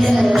Hare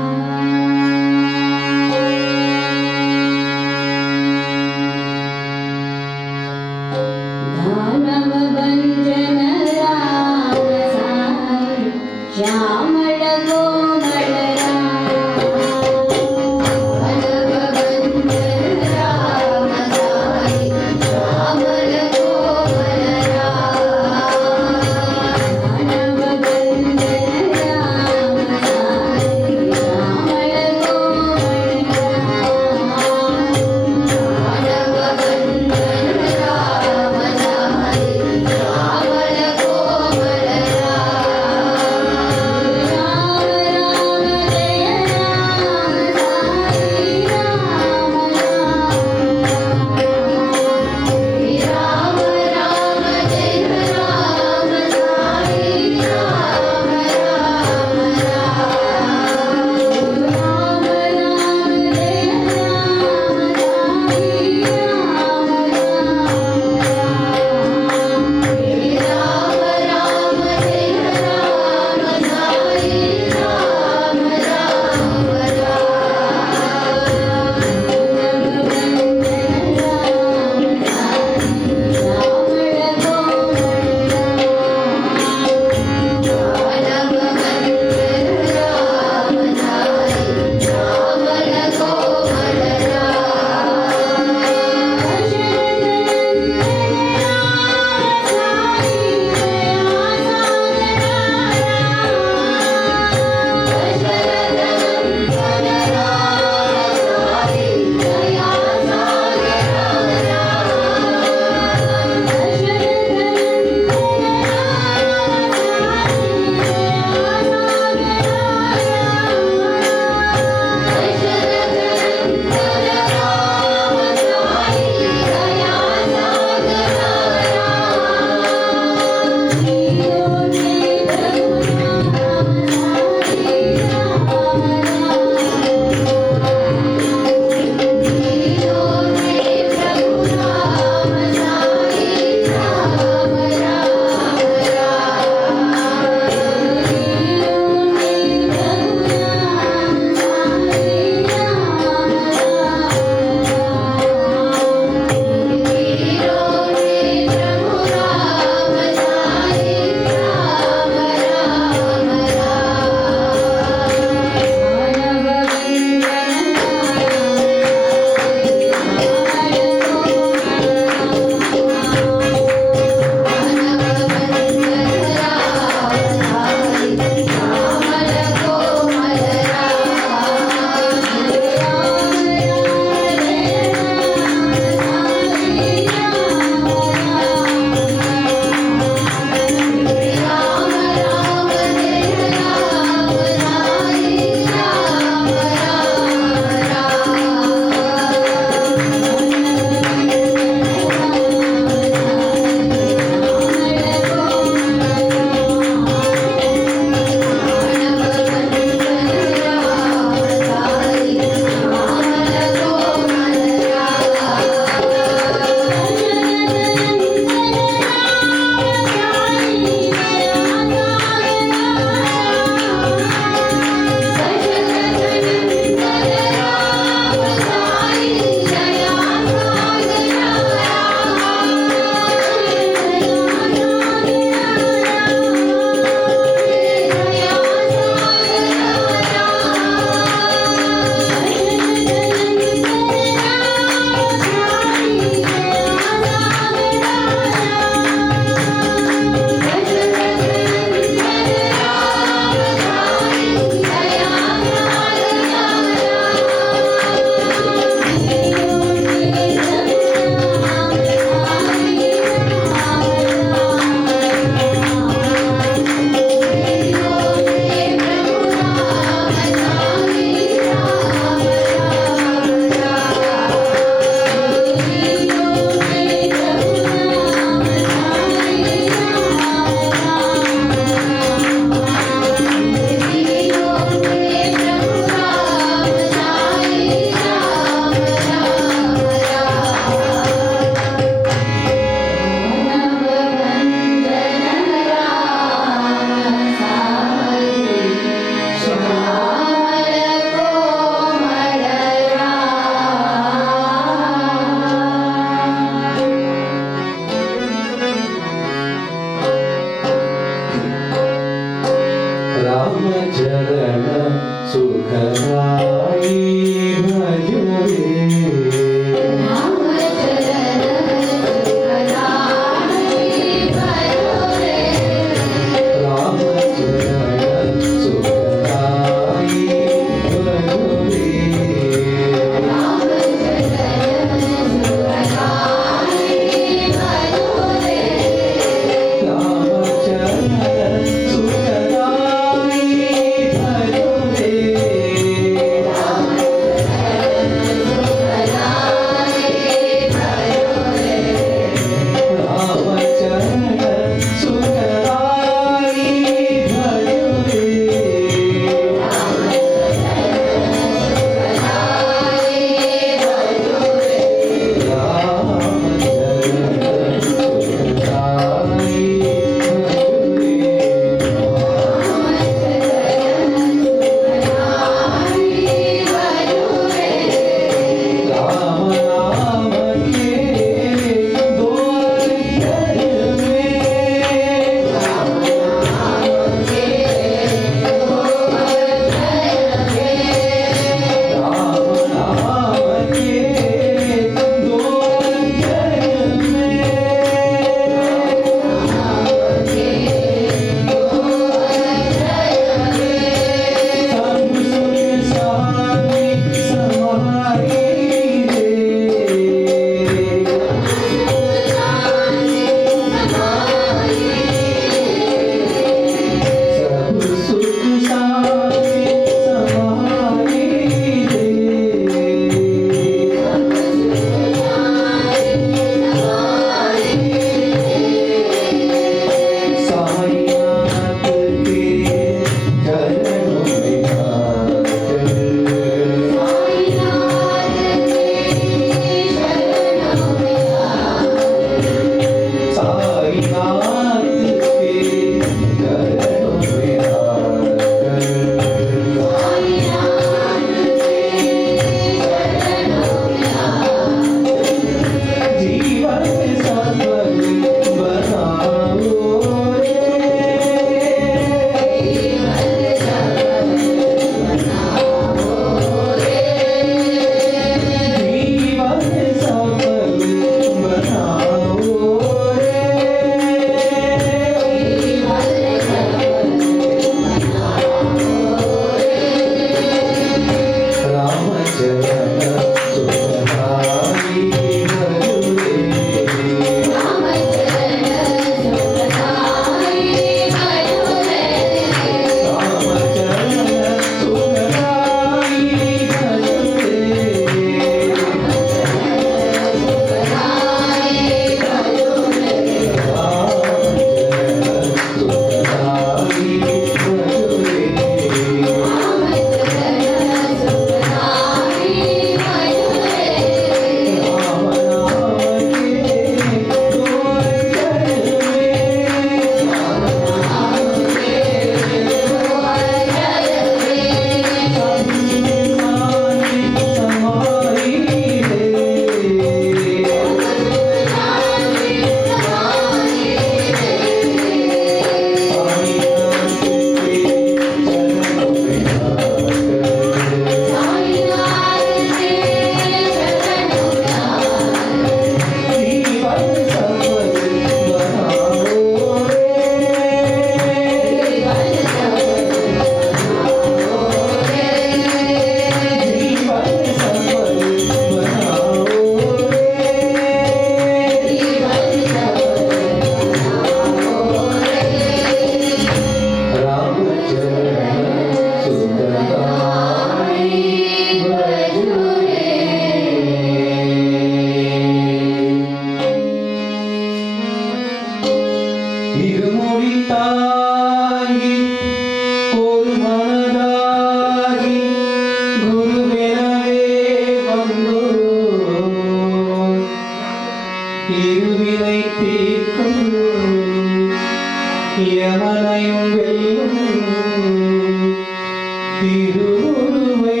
திருவுருவை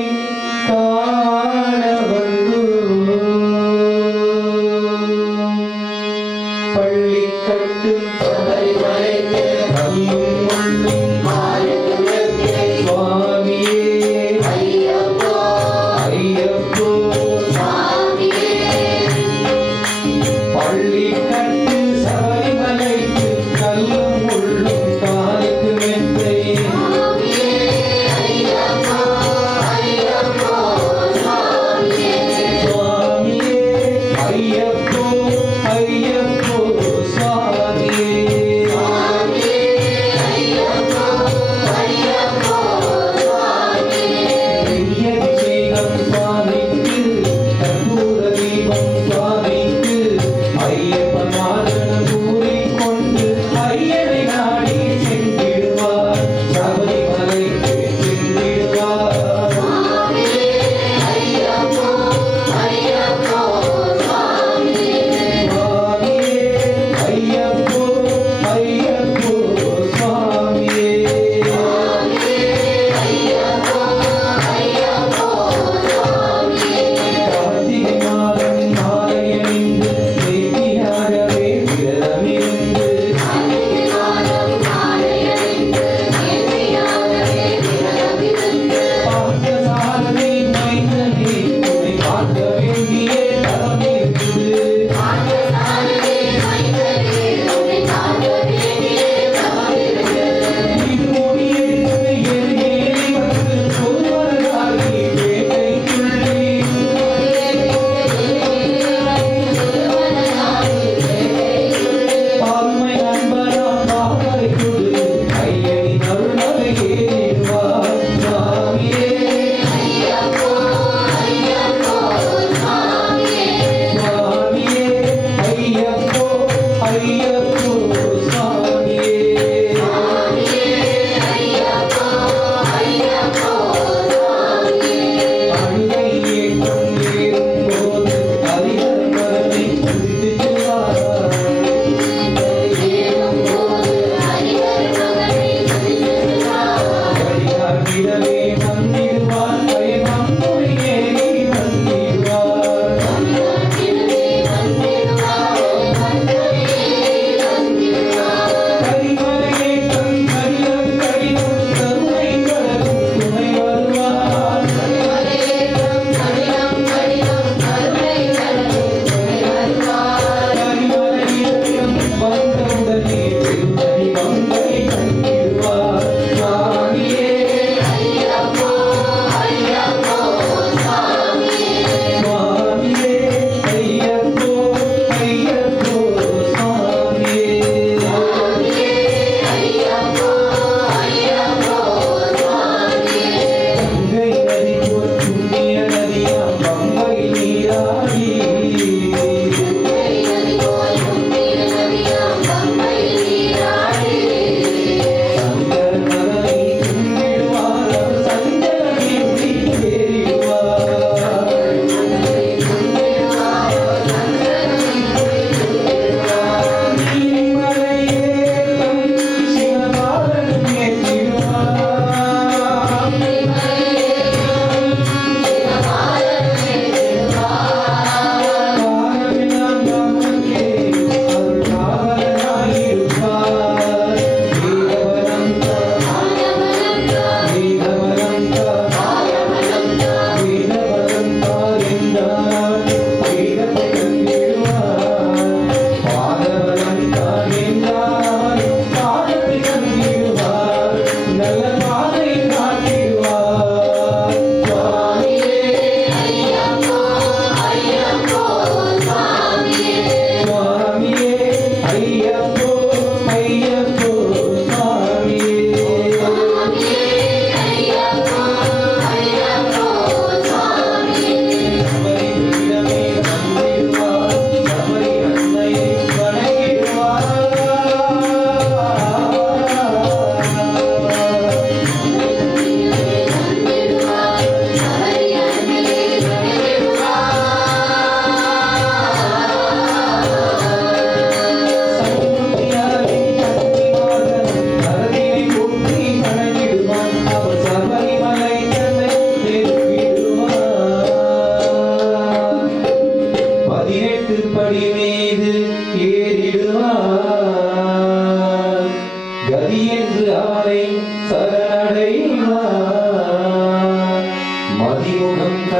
காண வந்து பள்ளிக்கட்டு சபரிமலைக்கு கல்லும் முள்ளும் சுவாமியே ஐயப்போ ஐயப்போ பள்ளிக்கட்டு சபரிமலைக்கு கல்லும் முள்ளும் காலுக்கு மெத்தை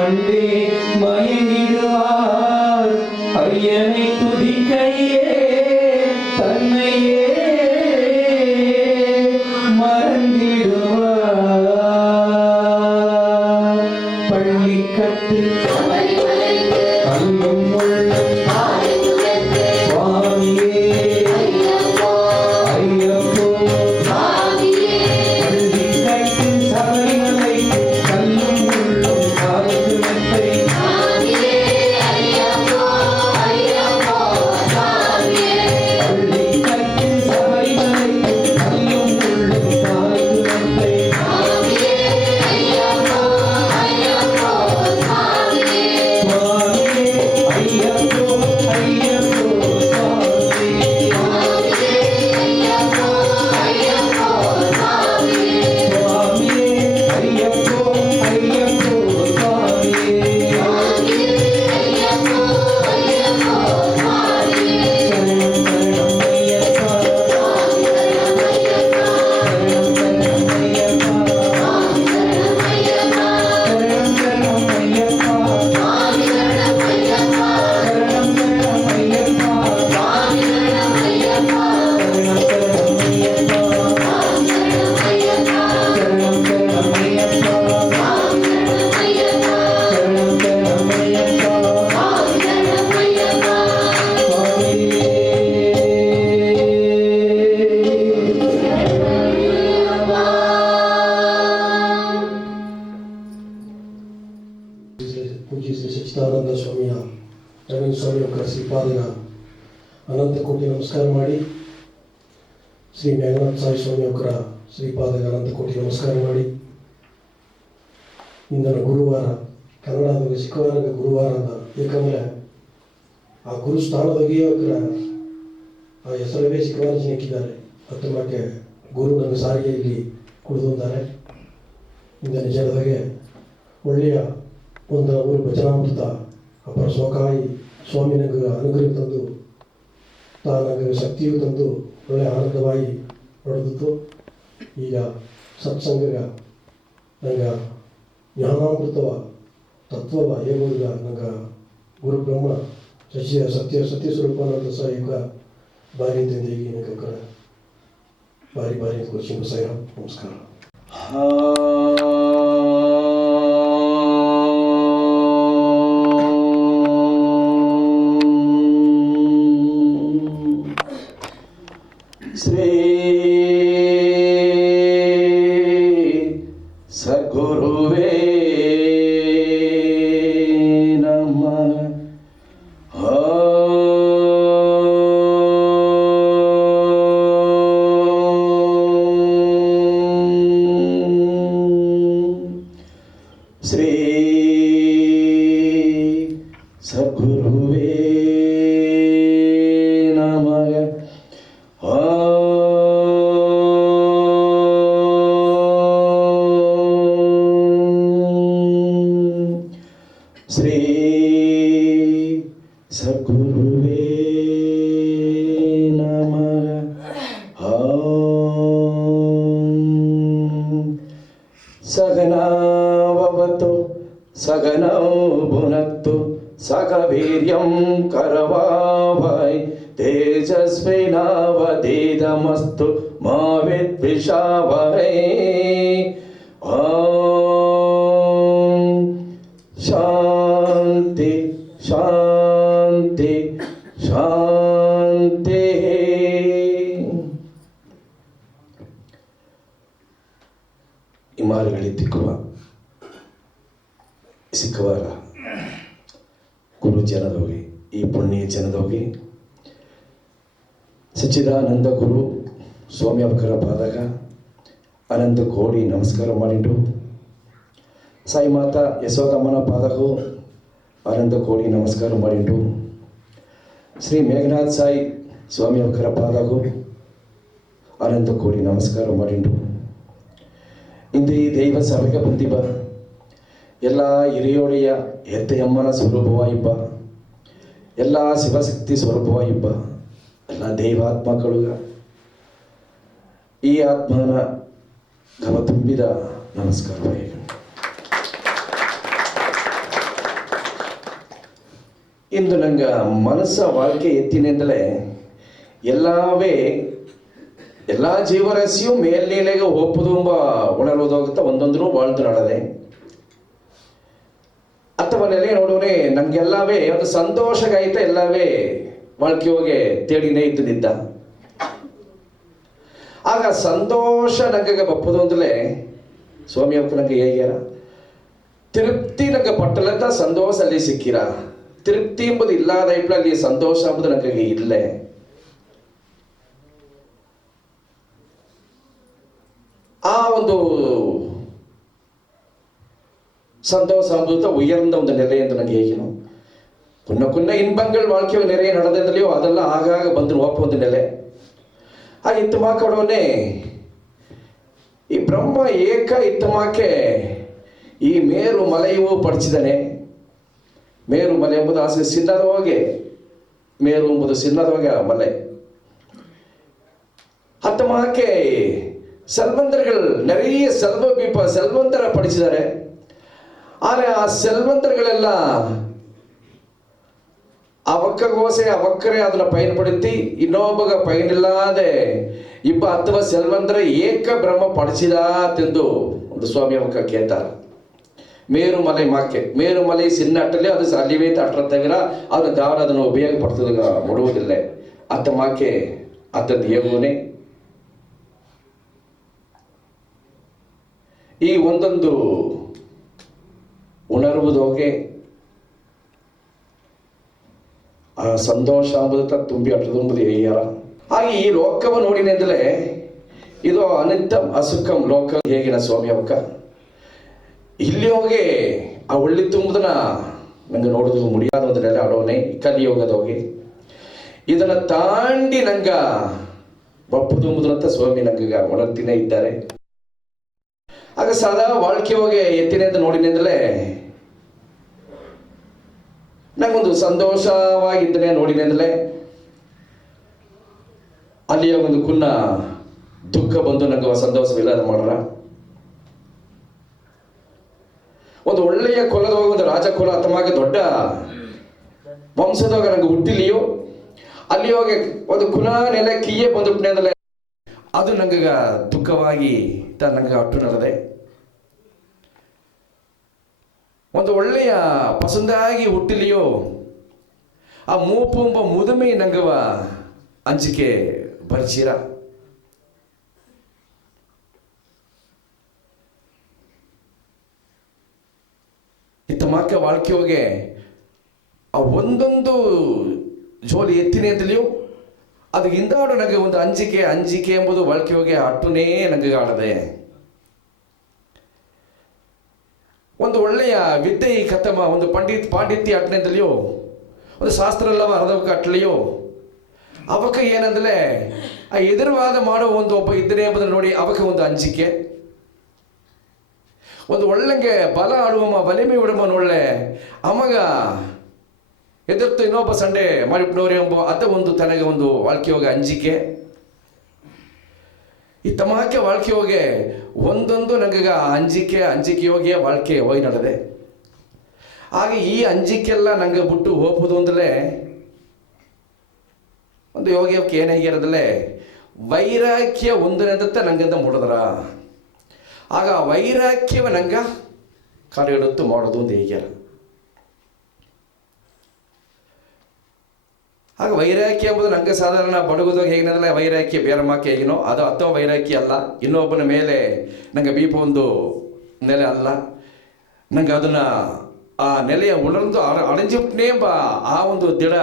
கண்டே மயங்கிடுவார். ஐயனை துதிக்கையே தன்னையே மறந்திடுவார். பள்ளிக்கட்டு கல்லும் முள்ளும் சுவாமியே ஐயப்போ. பள்ளிக்கட்டு சபரிமலை கல்லும் முள்ளும் காலுக்கு மெத்தை. பள்ளிக்கட்டு சபரிமலை கல்லும் முள்ளும் காலுக்கு மெத்தை. சுவாமியே ஐயப்போ ஐயப்போ சுவாமியே. சுவாமியே ஐயப்போ ஐயப்போ சுவாமியே. சரணம் சரணம் ஐயப்பா. சரணம் சரணம் ஐயப்பா. சரணம் சரணம் ஐயப்பா. சரணம் சரணம் ஐயப்பா. சரணம் சரணம் ஐயப்பா. சரணம் சரணம் ஐயப்பா. சரணம் சரணம் ஐயப்பா. ಪೂಜ್ಯ ಶ್ರೀ ಸಚ್ಚಿದಾನಂದ ಸ್ವಾಮಿಯ ನವೀನ್ ಸ್ವಾಮಿ ಅವರ ಶ್ರೀಪಾದಗ ಅನಂತ ಕೋಟಿ ನಮಸ್ಕಾರ ಮಾಡಿ, ಶ್ರೀ ಮೇಘನಾಥ ಸಾಯಿ ಸ್ವಾಮಿ ಅವರ ಶ್ರೀಪಾದಗ ಅನಂತ ಕೋಟಿ ನಮಸ್ಕಾರ ಮಾಡಿ, ಇಂದಿನ ಗುರುವಾರ ಕನ್ನಡದ ಸಿಖವಾರದ ಗುರುವಾರದ ಏಕೆಂದರೆ ಆ ಗುರು ಸ್ಥಾನದಾಗೆ ಅವರ ಆ ಹೆಸರವೇ ಸಿಖವಾರ ಜನಕ್ಕಿದ್ದಾರೆ. ಹತ್ತೊಂಬಕ್ಕೆ ಗುರು ನನ್ನ ಸಾರಿಗೆ ಇಲ್ಲಿ ಕುಳಿದಿದ್ದಾರೆ. ಇಂದಿನ ಜನತೆಗೆ ಒಳ್ಳೆಯ ಒಂದು ಊರು ಭಜನಾಮೃತ ಅಪರ ಸೋಕಾಯಿ ಸ್ವಾಮಿ ನನಗೆ ಅನುಗ್ರಹ ತಂದು ನನಗೆ ಶಕ್ತಿಯು ತಂದು ಒಳ್ಳೆಯ ಆನಂದವಾಗಿ ನಡೆದಿತ್ತು. ಈಗ ಸತ್ಸಂಗ ನಂಗೆ ಜ್ಞಾನಾಮೃತವ ತತ್ವವ ಹೇಗೋದಿಲ್ಲ. ನಂಗೆ ಗುರು ಬ್ರಹ್ಮ ಸತ್ಯ ಸ್ವರೂಪಾನಂದ ಸಹ ಈಗ ಬಾರಿ ತಂದೆ ಈಗ ನನಗೆ ಬಾರಿ ಬಾರಿ ಕೋಚಿಂಗ್ ಸಾಯಿರಾಮ್. ನಮಸ್ಕಾರ. ಶ್ರೀ ಸದ್ಗುರುವೇ ನಮಃ. ಶ್ರೀ ಸದ್ಗುರುವೇ ನಮಃ. ಶ್ರೀ ಸದ್ಗುರುವೇ ನಮಃ. ಸಗನವತು ಸಗನೌ ಭುನಕ್ತು ಸಗವೀರ್ಯಂ ಕರವಾವಹೈ ತೇಜಸ್ವಿನಾವಧೀತಮಸ್ತು ಮಾ ವಿದ್ವಿಷಾವಹೈ. ಓಂ ಶಾಂತಿ ಶಾಂತಿ ಶಾಂತಿ. ಹಿಮಾಲಯಗಳಿದ್ದಿಕ್ಕುವ ಸಿಕ್ಕವಾರ ಗುರು ಜನದೋಗಿ ಈ ಪುಣ್ಯ ಜನದೋಗಿ ಸಚ್ಚಿದಾನಂದ ಗುರು ಸ್ವಾಮಿ ಅವರ ಪಾದಗ ಅನಂತ ಕೋಟಿ ನಮಸ್ಕಾರ ಮಾಡಿಟ್ಟು, ಸಾಯಿ ಮಾತಾ ಯಶೋದಮ್ಮನ ಪಾದಗೂ ಅನಂತ ಕೋಟಿ ನಮಸ್ಕಾರ ಮಾಡಿಟ್ಟು, ಶ್ರೀ ಮೇಘನಾಥ್ ಸಾಯಿ ಸ್ವಾಮಿ ಅವರ ಪಾದಗೂ ಅನಂತ ಕೋಟಿ ನಮಸ್ಕಾರ ಮಾಡಿಟ್ಟು, ಇಂದು ಈ ದೈವ ಸಭೆಗೆ ಬಂದಿಬ್ಬ ಎಲ್ಲ ಹಿರಿಯೋಳಿಯ ಎತ್ತೆಯಮ್ಮನ ಸ್ವರೂಪವಾಯಿಬ್ಬ, ಎಲ್ಲ ಶಿವಶಕ್ತಿ ಸ್ವರೂಪವಾಯಿಬ್ಬ, ಎಲ್ಲ ದೈವಾತ್ಮಗಳು ಈ ಆತ್ಮನ ಗಮ ತುಂಬಿದ ನಮಸ್ಕಾರವೇ. ಇಂದು ನಂಗೆ ಮನಸ್ಸ வாழ்க்கை ಎತ್ತಿನಿಂದಲೇ ಎಲ್ಲ ಜೀವರಾಶಿಯು ಮೇಲ್ನೀಲೆಗೆ ಒಪ್ಪುದುಂಬ ಉಣರುವುದೋಗುತ್ತಾ ಒಂದೊಂದೂ ಬಾಳ್ದು ನಡದೆ ಅಥವಾ ನೆಲೆ ನೋಡೋನೆ ನಂಗೆಲ್ಲವೇ ಒಂದು ಸಂತೋಷಗಾಯ್ತ ಎಲ್ಲವೇ வாழ்க்கை ಹೋಗಿ ತೇಡಿನೇ ಇದ್ದು ನಿದ್ದ ಆಗ ಸಂತೋಷ ನಂಗೆ ಬಪ್ಪದು ಅಂತಲೇ ಸ್ವಾಮಿ ಅವ್ರು ನಂಗೆ ಹೇಗ್ಯಾರ ತೃಪ್ತಿ ನಂಗೆ ಪಟ್ಟಲತ್ತ ಸಂತೋಷ ಅಲ್ಲಿ ಸಿಕ್ಕಿರ ತೃಪ್ತಿ ಎಂಬುದು ಇಲ್ಲದ ಅಲ್ಲಿ ಸಂತೋಷ ಎಂಬುದು ನನಗೆ ಇಲ್ಲೇ ಆ ಒಂದು ಸಂತೋಷ ಎಂಬುದು ಉಯರ್ந்த ಒಂದು ನೆಲೆ ಎಂದು ನನಗೆ ಹೇಗಿನೋ ಕುನ್ನ ಇನ್ಬಂಗಳು வாழ்க்கை ನೆರೆ ನಡೆದಲ್ಲಿಯೋ ಅದೆಲ್ಲ ಆಗಾಗ ಬಂದ್ರು ಒಪ್ಪ ಒಂದು ನೆಲೆ ಆ ಇತ್ತಮಾಕಡೋನೆ ಈ ಬ್ರಹ್ಮ ಏಕ ಇತ್ತಮಾಕೆ ಈ ಮೇರು ಮಲೆಯೂ ಪಡಿಸಿದನೆ ಮೇರು ಮಲೆ ಎಂಬುದು ಆಸೆ ಸಿನ್ನದ ಹೋಗೆ ಮೇರು ಎಂಬುದು ಸಿನ್ನದ ಹೋಗೆ ಆ ಮಲೆ ಹತ್ತಮಾಕೆ ಸೆಲ್ವಂತರುಗಳು ನೆರೆಯ ಸೆಲ್ವಂತರ ಪಡಿಸಿದ್ದಾರೆ ಆದರೆ ಆ ಸೆಲ್ವಂತರುಗಳೆಲ್ಲ ಅವಕ್ಕರೆ ಅದನ್ನ ಪಯನ್ಪಡುತ್ತಿ ಇನ್ನೊಬ್ಬಗ ಪಯನಿಲ್ಲದೆ ಇಬ್ಬ ಅಥವಾ ಸೆಲ್ವಂತರ ಏಕ ಬ್ರಹ್ಮ ಪಡಿಸಿದಾತೆಂದು ಒಂದು ಸ್ವಾಮಿ ಅವಕ್ಕ ಕೇಳ್ತಾರೆ ಮೇರುಮಲೆ ಮಾಕೆ ಮೇರುಮಲೆ ಸಿನ್ನ ಅಟ್ಟಲ್ಲಿ ಅದು ಅಲ್ಲಿವೇತ ಅಟ್ರ ತವಿರ ಅದನ್ನ ದಾವರ ಅದನ್ನು ಉಪಯೋಗ ಪಡ್ತದ ಮುಡುವುದಿಲ್ಲ ಅತ್ತ ಮಾಕೆ ಅತ್ತದ್ದು ಹೇಗೋನೆ ಈ ಒಂದೊಂದು ಉಣರುವುದೋಗೆ ಆ ಸಂತೋಷ ಎಂಬುದ ತುಂಬಿ ಅಟ್ಟದುಂಬುದು ಹೇಗ್ಯಾರ ಹಾಗೆ ಈ ಲೋಕವ ನೋಡಿನೆಂದಲೇ ಇದು ಅನಿತ್ಯಂ ಅಸುಖಂ ಲೋಕ ಹೇಗಿನ ಸ್ವಾಮಿ ಅವಕ್ಕ ಇಲ್ಲಿ ಹೋಗಿ ಆ ಒಳ್ಳಿ ತುಂಬುದನ್ನ ನಂಗೆ ನೋಡೋದು ಮುಡಿಯಾದ ಒಂದು ನೆಲೆ ಆಡೋನೆ ಕಲಿಯೋಗದ ಹೋಗಿ ಇದನ್ನ ತಾಂಡಿ ನಂಗ ಬಪ್ಪು ತುಂಬುದಂತ ಸ್ವಾಮಿ ನಂಗ ಒಣಗ್ತಿನೇ ಇದ್ದಾರೆ ಆಗ ಸದಾ வாழ்க்கை ಹೋಗಿ ಎತ್ತಿನೆಂದು ನೋಡಿನೆಂದಲೇ ನಂಗೊಂದು ಸಂತೋಷವಾಗಿದ್ದನೆ ನೋಡಿನೆಂದಲೇ ಅಲ್ಲಿಯ ಒಂದು ಕುನ್ನ ದುಃಖ ಬಂದು ನಂಗೆ ಸಂತೋಷವಿಲ್ಲದ ಮಾಡ್ರ ಒಂದು ಒಳ್ಳೆಯ ಕುಲದ ಒಂದು ರಾಜಕುಲ ಅಥವಾ ದೊಡ್ಡ ವಂಶದಾಗ ನಂಗೆ ಹುಟ್ಟಿಲಿಯೋ ಅಲ್ಲಿ ಹೋಗಿ ಒಂದು ಕುಲ ನೆಲೆ ಕಿಯೇ ಬಂದುಬಿಟ್ಟನೆಂದಲೇ ಅದು ನಂಗೆ ದುಃಖವಾಗಿ ನಂಗೆ ಅಟ್ಟು ನಡೆದೆ ಒಂದು ಒಳ್ಳೆಯ ಪಸಂದಾಗಿ ಹುಟ್ಟಿಲಿಯೋ ಆ ಮೂಪು ಎಂಬ ಮುದುಮೆ ನಂಗವ ಅಂಜಿಕೆ ಪರಿಚೀರ ಇತ್ತ ಮಾಕ வாழ்க்கை ಹೋಗಿ ಆ ಒಂದೊಂದು ಜೋಲಿ ಎತ್ತಿನೇ ಅಂತಲಿಯೋ ಅದು ಹಿಂದಾಡು ನನಗೆ ಒಂದು ಅಂಜಿಕೆ ಎಂಬುದು வாழ்க்கை ಹೋಗಿ ಅಟ್ಟುನೇ ನನಗೆ ಆಡದೆ ಒಂದು ಒಳ್ಳೆಯ ವಿದ್ಯೆ ಕಥಮ ಒಂದು ಪಾಂಡಿತ್ಯ ಅಟ್ನೆಂದಲಿಯೋ ಒಂದು ಶಾಸ್ತ್ರ ಅಲ್ಲವ ಅರ್ಧವಕ್ಕೆ ಅಟ್ಲಿಯೋ ಅವಕ್ಕೆ ಏನಂದ್ರೆ ಆ ಎದುರುವಾದ ಮಾಡೋ ಒಂದು ಒಬ್ಬ ಇದ್ದನೆ ಎಂಬುದನ್ನು ನೋಡಿ ಅವಕ್ಕೆ ಒಂದು ಅಂಜಿಕೆ ಒಂದು ಒಳ್ಳೆಗೆ ಬಲ ಆಡುವಮ್ಮ ಬಲಿಮೆ ಉಡಮನ ಒಳ್ಳೆ ಅಮಗ ಎದುರ್ತು ಇನ್ನೊಬ್ಬ ಸಂಡೆ ಮಾಡಿಬಿಟ್ನವ್ರಿ ಎಂಬ ಅದ ಒಂದು ತನಗೆ ಒಂದು வாழ்க்கை ಹೋಗಿ ಅಂಜಿಕೆ ಈ ತಮಾಕೆ வாழ்க்கை ಹೋಗಿ ಒಂದೊಂದು ನಂಗೆ ಅಂಜಿಕೆ ಹೋಗಿ வாழ்க்கை ಹೋಗಿ ನಡೆದೆ ಹಾಗೆ ಈ ಅಂಜಿಕೆಲ್ಲ ನಂಗೆ ಬಿಟ್ಟು ಹೋಗ್ಬೋದು ಅಂದ್ರೆ ಒಂದು ಯೋಗ್ಯಕ್ಕೆ ಏನಾಗಿರೋದಲ್ಲೇ ವೈರಾಗ್ಯ ಒಂದನೇದತ್ತ ನಂಗಂತ ಮೂಡಿದ್ರ ಆಗ ವೈರಾಗ್ಯವ ನಂಗೆ ಕಡೆಗಡುತ್ತು ಮಾಡೋದು ಒಂದು ಹೇಗ್ಯಾರ ಆಗ ವೈರಾಗ್ಯ ಎಂಬುದು ನಂಗೆ ಸಾಧಾರಣ ಬಡಗುದಾಗ ಹೇಗಿನದಲ್ಲ ವೈರಾಗ್ಯ ಬೇರೆ ಮಾಕೆ ಹೇಗಿನೋ ಅದು ಅಥವಾ ವೈರಾಗ್ಯ ಅಲ್ಲ ಇನ್ನೊಬ್ಬನ ಮೇಲೆ ನಂಗೆ ಬೀಪ ಒಂದು ನೆಲೆ ಅಲ್ಲ ನಂಗೆ ಅದನ್ನು ಆ ನೆಲೆಯ ಉಣರ್ದು ಅಣಜಿಬಿಟ್ನೇ ಎಂಬ ಆ ಒಂದು ದಿಡ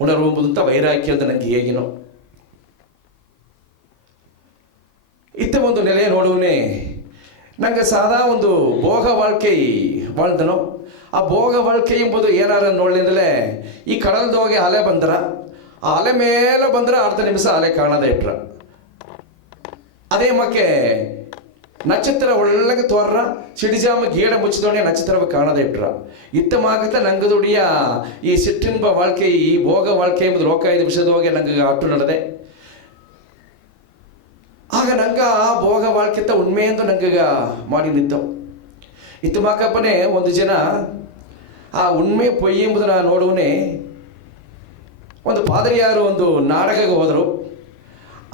ಉಣರುವಂಬುದಂತ ವೈರಾಗ್ಯ ಅಂತ ನನಗೆ ಹೇಗಿನೋ ಇತ್ತ ಒಂದು ನೆಲೆ ನೋಡುವನೇ ನಂಗೆ ಸಾದಾ ಒಂದು ಭೋಗ வாழ்க்கை வாழ்ದನೋ ಆ ಭೋಗ வாழ்க்கை ಎಂಬುದು ಏನಾರ ನೋಡ್ಲಿಂದಲೇ ಈ ಕಡಲ್ದೋಗಿ ಅಲೆ ಬಂದ್ರ ಆ ಅಲೆ ಮೇಲೆ ಬಂದ್ರೆ ಅರ್ಧ ನಿಮಿಷ ಅಲೆ ಕಾಣದೇ ಇಟ್ರ ಅದೇ ಮಕ್ಕೆ ನಕ್ಷತ್ರ ಒಳ್ಳಗೆ ತೋರ್ರ ಸಿಡಿಜಾಮ ಗೀಡ ಮುಚ್ಚಿದೋಣೆ ನಕ್ಷತ್ರವ ಕಾಣದೇ ಇಟ್ರ ಇತ್ತ ಮಾಗತ್ತ ನಂಗದುಡಿಯ ಈ ಸಿಟ್ಟಿನ வாழ்க்கை ಈ ಭೋಗ வாழ்க்கை ಎಂಬುದು ಲೋಕ 5 ವಿಷಯದೋಗಿ ನಂಗೆ ಅಟ್ಟು ನಡೆದೆ ಆಗ ನಂಗೆ ಆ ಭೋಗ வாழ்க்கை ಉಣ್ಮೆಯಂದು ನಂಗೆ ಮಾಡಿ ನಿಂತವು ಇತ್ತು ಮಾಕಪ್ಪನೇ ಒಂದು ಜನ ಆ ಉಣ್ಮೆ ಪೊಯ್ ಎಂಬುದನ್ನು ನೋಡುವನೇ ಒಂದು ಪಾದರಿಯಾರು ಒಂದು ನಾಟಕಕ್ಕೆ ಹೋದರು.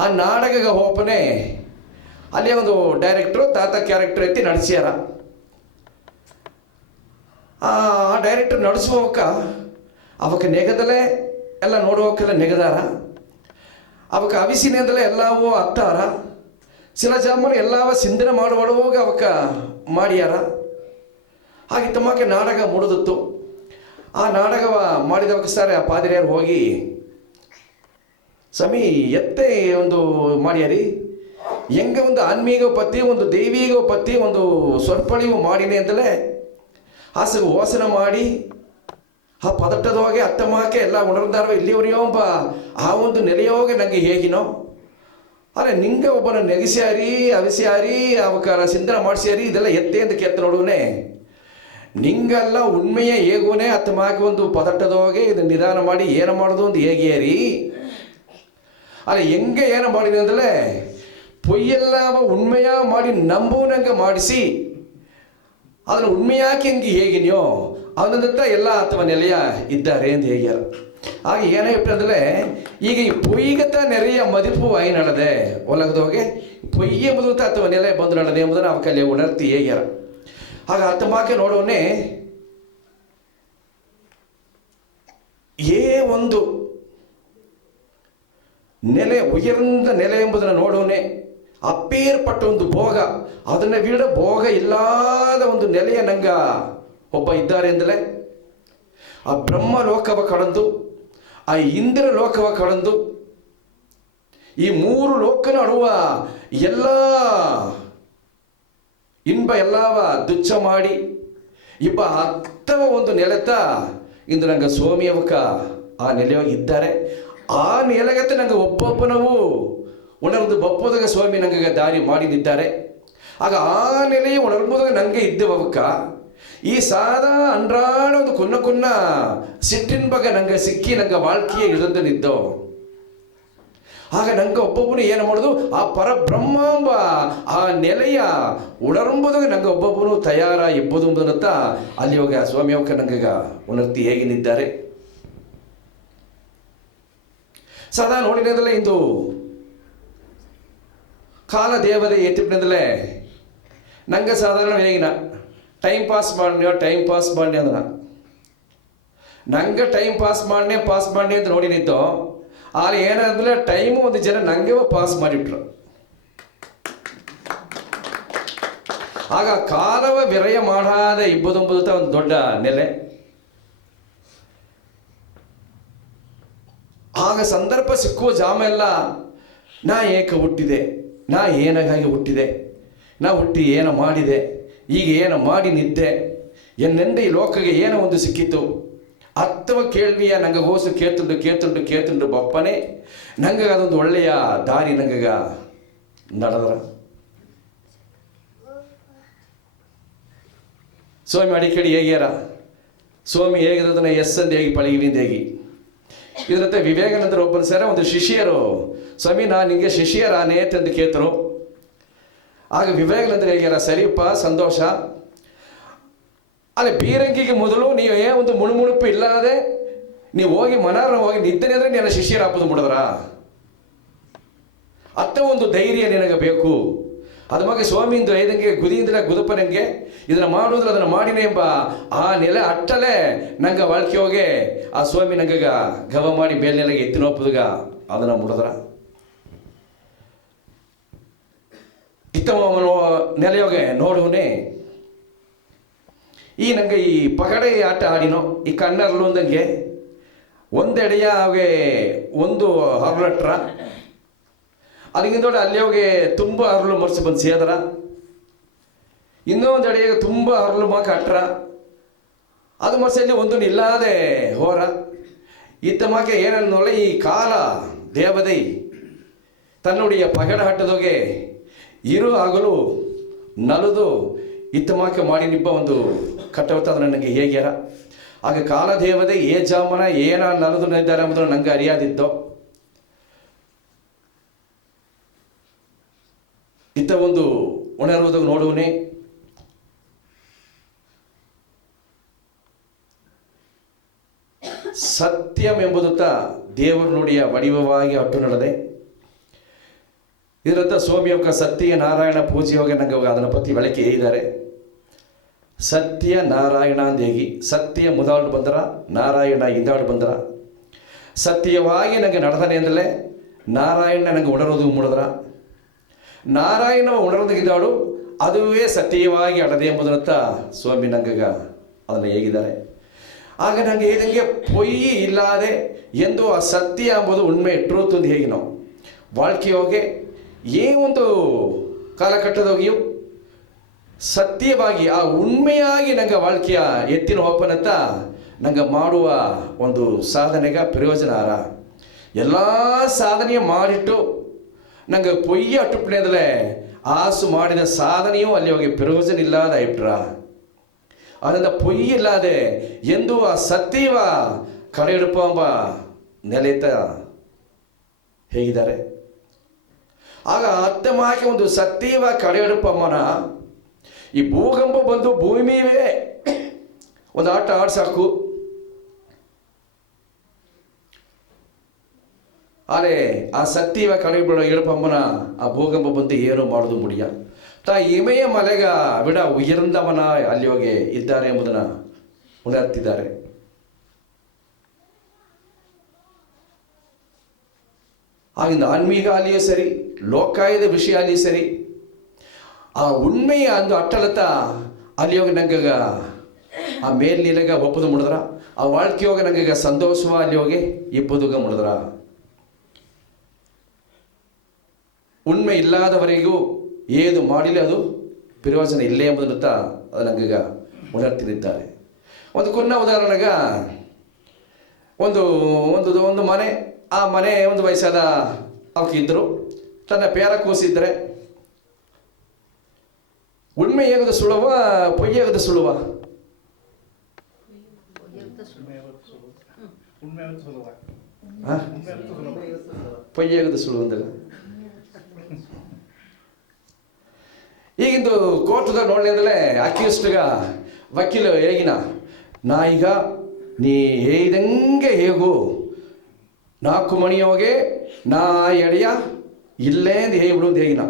ಆ ನಾಟಕಕ್ಕೆ ಹೋಪನೆ ಅಲ್ಲಿ ಒಂದು ಡೈರೆಕ್ಟ್ರು ತಾತ ಕ್ಯಾರೆಕ್ಟರ್ ಎತ್ತಿ ನಡೆಸ್ಯಾರ. ಆ ಡೈರೆಕ್ಟರ್ ನಡೆಸುವಕ್ಕ ಅವಕ್ಕೆ ನೆಗದಲೇ ಎಲ್ಲ ನೋಡುವಕ್ಕೆಲ್ಲ ನೆಗದಾರ. ಅವಕ್ಕೆ ಅವಿಸಿನಿಂದಲೇ ಎಲ್ಲವೂ ಹತ್ತಾರ. ಶಿಲಾಜಾಮನು ಎಲ್ಲವ ಸಿಂಧನೆ ಮಾಡುವಾಗ ಅವಕ್ಕ ಮಾಡ್ಯಾರ. ಹಾಗೆ ತಮ್ಮಕ್ಕೆ ನಾಟಕ ಮುಡಿದಿತ್ತು. ಆ ನಾಟಕವ ಮಾಡಿದವಕ್ಕೆ ಸರ್ ಆ ಪಾದಿರಿಯರು ಹೋಗಿ ಸ್ವಾಮಿ ಎತ್ತೆ ಒಂದು ಮಾಡ್ಯಾರಿ, ಹೆಂಗೆ ಒಂದು ಆನ್ಮೀಗೋಪತಿ ಒಂದು ದೈವೀಗೋಪತಿ ಒಂದು ಸ್ವರ್ಪಳಿವು ಮಾಡಿನಿ ಅಂತಲೇ ಹಾಸಿಗೆ ಓಸನ ಮಾಡಿ ಆ ಪದಟ್ಟದೋಗೆ ಅತ್ತಮಾಕೆ ಎಲ್ಲ ಉಣರ್ದಾರವ ಇಲ್ಲಿವರೆಯೋ ಒಬ್ಬ ಆ ಒಂದು ನೆಲೆಯೋಗೆ ನನಗೆ ಹೇಗಿನೋ ಅರೆ ನಿಂಗೆ ಒಬ್ಬನ ನೆಗೆಸ್ಯಾರಿ ಅವಿಸ್ಯಾರಿ ಅವಕಾರ ಸಿಂಧನ ಮಾಡಿಸ್ಯಾರಿ ಇದೆಲ್ಲ ಎತ್ತೆ ಅಂತ ಕೇಳ್ತ ನೋಡುವನೇ ನಿಂಗೆಲ್ಲ ಉಣ್ಮೆಯ ಹೇಗುವನೇ ಅತ್ತಮಾಕೆ ಒಂದು ಪದಟ್ಟದೋಗೆ ಇದು ನಿಧಾನ ಮಾಡಿ ಏನು ಮಾಡೋದು ಒಂದು ಹೇಗಿಯರಿ ಅಲ್ಲ ಹೆಂಗೆ ಏನು ಮಾಡಿದೆ ಅಂದರೆ ಪೊಯ್ಯೆಲ್ಲ ಉಣ್ಮೆಯ ಮಾಡಿ ನಂಬುವಂಗೆ ಮಾಡಿಸಿ ಅದನ್ನು ಉಣ್ಮೆಯಾಕೆ ಹೆಂಗೆ ಹೇಗಿನ್ಯೋ ಅವನಂತ ಎಲ್ಲ ಅಥವಾ ನೆಲೆಯ ಇದ್ದಾರೆ ಅಂತ ಹೇಳ್ಯಾರ. ಆಗ ಏನಾಗಿತ್ತು ಅಂದರೆ ಈಗ ಈ ಪೊಯ್ಗತ ನೆರೆಯ ಮದಿಪು ಐ ನಡದೆ ಒಲಗದೋಗೆ ಪೊಯ್ಯ ಎಂಬುದು ಅಥವಾ ನೆಲೆ ಬಂದು ನಡದೆ ಎಂಬುದನ್ನು ಅವ ಕಲೆ ಉಣರ್ತಿ ಹೇಳ್ಯಾರ. ಆಗ ಅತ್ತಮಾಕೆ ನೋಡೋನೆ ಒಂದು ನೆಲೆ ಉಯರ್ந்த ನೆಲೆ ಎಂಬುದನ್ನು ನೋಡೋನೆ ಅಪ್ಪೇರ್ಪಟ್ಟ ಒಂದು ಭೋಗ ಅದನ್ನು ಬಿಡ ಭೋಗ ಇಲ್ಲದ ಒಂದು ನೆಲೆಯ ನಂಗ ಒಬ್ಬ ಇದ್ದಾರೆ ಎಂದಲೇ ಆ ಬ್ರಹ್ಮ ಲೋಕವ ಕಡಂದು ಆ ಇಂದ್ರ ಲೋಕವ ಕಡಂದು ಈ ಮೂರು ಲೋಕನ ಅಡುವ ಎಲ್ಲ ಇನ್ಬ ಎಲ್ಲವ ದುಚ್ಚ ಮಾಡಿ ಇಬ್ಬ ಹತ್ತವ ಒಂದು ನೆಲೆತ ಇಂದು ನಂಗೆ ಸ್ವಾಮಿಯವಕ್ಕ ಆ ನೆಲೆಯಾಗಿ ಇದ್ದಾರೆ. ಆ ನೆಲೆಗತ್ತೆ ನಂಗೆ ಒಬ್ಬೊಬ್ಬನವು ಉಣರ್ದು ಬಪ್ಪೋದಾಗ ಸ್ವಾಮಿ ನಂಗೆ ದಾರಿ ಮಾಡಿ ನಿದ್ದಾರೆ. ಆಗ ಆ ನೆಲೆಯ ಉಣರ್ಬೋದಾಗ ನಂಗೆ ಇದ್ದವಕ್ಕ ಈ ಸಾದಾ ಅಂಡ್ರಾಡ ಒಂದು ಕುನ್ನ ಸಿಟ್ಟಿನ ಬಗ್ಗೆ ನಂಗೆ ಸಿಕ್ಕಿ ನಂಗೆ ಬಾಳ್ಕಿಯ ಇಳಿದು ನಿದ್ದೋ. ಆಗ ನಂಗೆ ಒಬ್ಬೊಬ್ಬನು ಏನು ಮಾಡೋದು ಆ ಪರಬ್ರಹ್ಮ ಎಂಬ ಆ ನೆಲೆಯ ಉಣರಂಬುದಾಗ ನಂಗೆ ಒಬ್ಬೊಬ್ಬನು ತಯಾರ ಇಬ್ಬದು ಎಂಬುದನ್ನತ್ತ ಅಲ್ಲಿ ಹೋಗಿ ಆ ಸ್ವಾಮಿಯವಕ್ಕ ನಂಗೆ ಉಣರ್ತಿ ಹೇಗೆ ನಿದ್ದಾರೆ. ಸದಾ ನೋಡಿನದಲ್ಲೇ ಇಂದು ಕಾಲ ದೇವತೆ ಎತ್ತಿಬಿಟ್ಟಿನದಲ್ಲೇ ನಂಗೆ ಸಾಧಾರಣ ಹೇಗಿನ ಟೈಮ್ ಪಾಸ್ ಮಾಡಿ ಅಂದ್ರೆ ನಂಗೆ ಟೈಮ್ ಪಾಸ್ ಮಾಡಿ ಅಂತ ನೋಡಿ ನಿಂತು ಅಲ್ಲಿ ಏನಂದ್ರೆ ಟೈಮು ಒಂದು ಜನ ನಂಗೆ ಪಾಸ್ ಮಾಡಿಬಿಟ್ರು. ಆಗ ಕಾಲವ ವಿರಯ ಮಾಡಾದ ಇಬ್ಬುದೆಂಬುದು ಒಂದು ದೊಡ್ಡ ನೆಲೆ. ಆಗ ಸಂದರ್ಭ ಸಿಕ್ಕುವ ಜಾಮ ಎಲ್ಲ ನಾ ಏಕೆ ಹುಟ್ಟಿದೆ, ನಾ ಏನಾಗಿ ಹುಟ್ಟಿದೆ, ನಾ ಹುಟ್ಟಿ ಏನು ಮಾಡಿದೆ, ಈಗ ಏನು ಮಾಡಿ ನಿದ್ದೆ ಎನ್ನೆಂದ ಈ ಲೋಕಗೆ ಏನೋ ಒಂದು ಸಿಕ್ಕಿತ್ತು ಅಥವಾ ಕೇಳ್ವಿಯ ನಂಗೆ ಹೋಸು ಕೇತುಂಡು ಬಪ್ಪನೆ ನಂಗೆ ಅದೊಂದು ಒಳ್ಳೆಯ ದಾರಿ ನಂಗೆ ನಡೆದ್ರ. ಸ್ವಾಮಿ ಅಡಿಕಡಿ ಹೇಗ್ಯಾರ ಸ್ವಾಮಿ ಹೇಗಿರೋದನ್ನ ಎಸ್ ಅಂದ ಹೇಗಿ ಪಳಗಿನಿಂದ ಹೇಗಿ ಇದರಂತೆ ವಿವೇಕಾನಂದರು ಒಬ್ಬನ ಸೇರ ಒಂದು ಶಿಷ್ಯರು ಸ್ವಾಮಿ ನಾ ನಿಂಗೆ ಶಿಷ್ಯರಾನೇ ತಂದು ಕೇತರು. ಆಗ ವಿವೇಕಾನಂದರು ಹೇಗ್ಯಾರ ಸರಿಯಪ್ಪ ಸಂತೋಷ ಅಲ್ಲಿ ಬೀರಂಗಿಗೆ ಮೊದಲು ನೀವು ಒಂದು ಮುಣುಮುಣುಪು ಇಲ್ಲದೆ ನೀವು ಹೋಗಿ ಮನಾರ ಹೋಗಿ ನಿದ್ದನೆ ಅಂದರೆ ನಿನ್ನ ಶಿಷ್ಯರಾಪದು ಮುಡಿದ್ರ ಅತ್ತ ಒಂದು ಧೈರ್ಯ ನಿನಗೆ ಬೇಕು. ಅದು ಮಗ ಸ್ವಾಮಿಯಿಂದ ಐದಂಗೆ ಗುದಿಯಿಂದಲೇ ಗುದಪನಂಗೆ ಇದನ್ನು ಮಾಡುವುದ್ರೆ ಅದನ್ನು ಮಾಡಿನೇ ಎಂಬ ಆ ನೆಲೆ ಅಟ್ಟಲೆ ನಂಗೆ ಬಾಳ್ಕೆ ಹೋಗಿ ಆ ಸ್ವಾಮಿ ನಂಗೆ ಗವ ಮಾಡಿ ಮೇಲ್ನೆಲೆಗೆ ಎತ್ತಿನೋಪದಾಗ ಅದನ್ನು ಮುಡಿದ್ರ ಇತ್ತವ ನೆಲೆಯೋಗೆ ನೋಡುವನೇ ಈ ನಂಗೆ ಈ ಪಗಡೆ ಆಟ ಆಡಿನೋ ಈ ಕಣ್ಣರ್ಲು ಅಂದಂಗೆ ಒಂದೆಡೆಯ ಅವೆ ಒಂದು ಹರಳಟ್ರ ಅದಕ್ಕಿಂತ ಅಲ್ಲಿ ಹೋಗಿ ತುಂಬ ಹರಳು ಮರ್ಸಿ ಬಂದು ಸೇದ್ರ ಇನ್ನೊಂದು ಅಡಿಯಾಗ ತುಂಬ ಹರಳು ಮಾಕ ಅಟ್ರ ಅದು ಮರ್ಸಲ್ಲಿ ಒಂದು ಇಲ್ಲದೆ ಹೋರ ಇತ್ತ ಮಾಕೆ ಏನನ್ನೋಳೆ ಈ ಕಾಲ ದೇವದೈ ತನ್ನುಡಿಯ ಪಗಡ ಹಟ್ಟದೋಗೆ ಇರು ಆಗಲು ನಲದು ಇತ್ತ ಮಾಕೆ ಮಾಡಿ ನಿಬ್ಬ ಒಂದು ಕಟ್ಟವತ್ತ ನನಗೆ ಹೇಗ್ಯಾರ. ಆಗ ಕಾಲದೇವತೆ ಜಾಮನ ಏನ ನಲದು ನಿದ್ದಾರೆ ಎಂಬುದನ್ನು ನಂಗೆ ಅರಿಯಾದಿದ್ದೋ. ಇತ್ತ ಒಂದು ಉಣರುವುದಾಗ ನೋಡುವನೇ ಸತ್ಯಂ ಎಂಬುದುತ್ತ ದೇವರು ನುಡಿಯ ವಡಿವವಾಗಿ ಅಟ್ಟು ನಡೆದೆ. ಇದರತ್ತ ಸ್ವಾಮಿಯೊಕ್ಕ ಸತ್ಯ ನಾರಾಯಣ ಪೂಜೆಯೋಗ ನಂಗೆ ಅದನ್ನು ಪತ್ತಿ ಬೆಳಕೆ ಹೇಳಿದ್ದಾರೆ. ಸತ್ಯ ನಾರಾಯಣ ಅಂದೇಗಿ ಸತ್ಯ ಮುದಾಳು ಬಂದರ ನಾರಾಯಣ ಹಿಂದಾಡು ಬಂದರ. ಸತ್ಯವಾಗಿ ನನಗೆ ನಡೆದನೆ ಅಂದಲೇ ನಾರಾಯಣ ನನಗೆ ಉಣರೋದು ಮುಡಿದ್ರ. ನಾರಾಯಣ ಉಣರೋದಕ್ಕಿದ್ದಾಳು ಅದುವೇ ಸತ್ಯವಾಗಿ ಅಡದೆ ಎಂಬುದನ್ನತ್ತ ಸ್ವಾಮಿ ನಂಗಗ ಅದನ್ನು ಹೇಗಿದ್ದಾರೆ. ಆಗ ನನಗೆ ಹೇಳಿದಂಗೆ ಪೊಯ್ಯಿ ಇಲ್ಲದೆ ಎಂದು ಆ ಸತ್ಯ ಎಂಬುದು ಉಣ್ಮೆ ಟ್ರೂತ್ ಹೇಗೆ ನಾವು ಬಾಳ್ಕೆಯೋಗೆ ಏ ಒಂದು ಕಾಲಘಟ್ಟದೋಗಿಯೂ ಸತ್ಯವಾಗಿ ಆ ಉಣ್ಮೆಯಾಗಿ ನಂಗೆ ಬಾಳ್ಕೆಯ ಎತ್ತಿನ ಒಪ್ಪನತ್ತ ನಂಗೆ ಮಾಡುವ ಒಂದು ಸಾಧನೆಗೆ ಪ್ರಯೋಜನಾರ. ಎಲ್ಲ ಸಾಧನೆ ಮಾಡಿಟ್ಟು ನಂಗೆ ಪೊಯ್ಯ ಅಟ್ಟುಪ್ನೇದಲೇ ಆಸು ಮಾಡಿದ ಸಾಧನೆಯೂ ಅಲ್ಲಿ ಹೋಗಿ ಪ್ರಯೋಜನ ಇಲ್ಲದ ಇಟ್ರ. ಅದರಿಂದ ಪೊಯ್ಯಿ ಇಲ್ಲದೆ ಎಂದು ಆ ಸತ್ಯವ ಕಡೆಯಡುಪ ಎಂಬ ನೆಲೆತ ಹೇಗಿದ್ದಾರೆ. ಆಗ ಅತ್ತಮಾಕೆ ಒಂದು ಸತ್ಯವ ಕಡೆಯಡುಪಮ್ಮನ ಈ ಭೂಕಂಪ ಬಂದು ಭೂಮಿಯೇ ಒಂದು ಆಟ ಆಡ್ಸಾಕು. ಆದರೆ ಆ ಸತ್ಯವ ಕಡೆಬಿಡ ಇಡಪಮ್ಮನ ಆ ಭೂಕಂಪ ಬಂದು ಏನು ಮಾಡೋದು ಮುಡಿಯ ತಾ ಇಮೆಯ ಮಲೆಗ ಬಿಡ ಉಯರ್ಂದವನ ಅಲ್ಲಿ ಹೋಗಿ ಇದ್ದಾರೆ ಎಂಬುದನ್ನು ಉಣರ್ತಿದ್ದಾರೆ. ಆಗಿಂದ ಆನ್ಮೀಗ ಅಲ್ಲಿಯೂ ಸರಿ, ಲೋಕಾಯದ ವಿಷಯ ಅಲ್ಲಿಯೂ ಸರಿ, ಆ ಉಣ್ಮೆಯ ಅಂದು ಅಟ್ಟಲತ್ತ ಅಲ್ಲಿ ಹೋಗಿ ನಂಗೆ ಆ ಮೇಲ್ನೀಲಗ ಒಪ್ಪದು ಮುಡಿದ್ರ. ಆ ವಾಳ್ಕೆ ಹೋಗಿ ನಂಗೆ ಸಂತೋಷವ ಅಲ್ಲಿ ಹೋಗಿ ಇಪ್ಪದುಗ ಮುಡಿದ್ರ. ಉಣ್ಮೆ ಇಲ್ಲದವರೆಗೂ ಏದು ಮಾಡಿಲ್ಲ ಅದು ಪ್ರಯೋಜನ ಇಲ್ಲೇ ಎಂಬುದನ್ನತ್ತ ಅದು ನಂಗೆ ಉಣರ್ತಿದ್ದಾರೆ. ಒಂದು ಕುನ್ನ ಉದಾಹರಣೆಗ ಒಂದು ಒಂದು ಒಂದು ಮನೆ, ಆ ಮನೆ ಒಂದು ವಯಸ್ಸಾದ ಅವಕ್ಕಿದ್ದರು, ತನ್ನ ಪೇರ ಕೂಸಿದ್ರೆ ಉಣ್ಮೆ ಹೇಗದು ಸುಳುವ ಪೊಯ್ಯ ಹೇಗದು ಸುಳುವ? ಪೊಯ್ಯ ಹೇಗದು ಸುಳುವ ಅಂದಲ್ಲ. ಈಗಿಂದು ಕೋರ್ಟ್ದ ನೋಡಲಿ ಅಂದ್ರೆ ಅಕ್ಯೂಸ್ಡ್ಗ ವಕೀಲ ಹೇಗಿನ ನಾ ಈಗ ನೀ ಹೇಳಿದಂಗೆ ಹೇಗು 4 ಮಣಿಯೋಗೆ ನಾ ಎಡೆಯ ಇಲ್ಲೇ ಅಂತ ಹೇಳ್ಬಿಡುವುದು ಹೇಗಿನ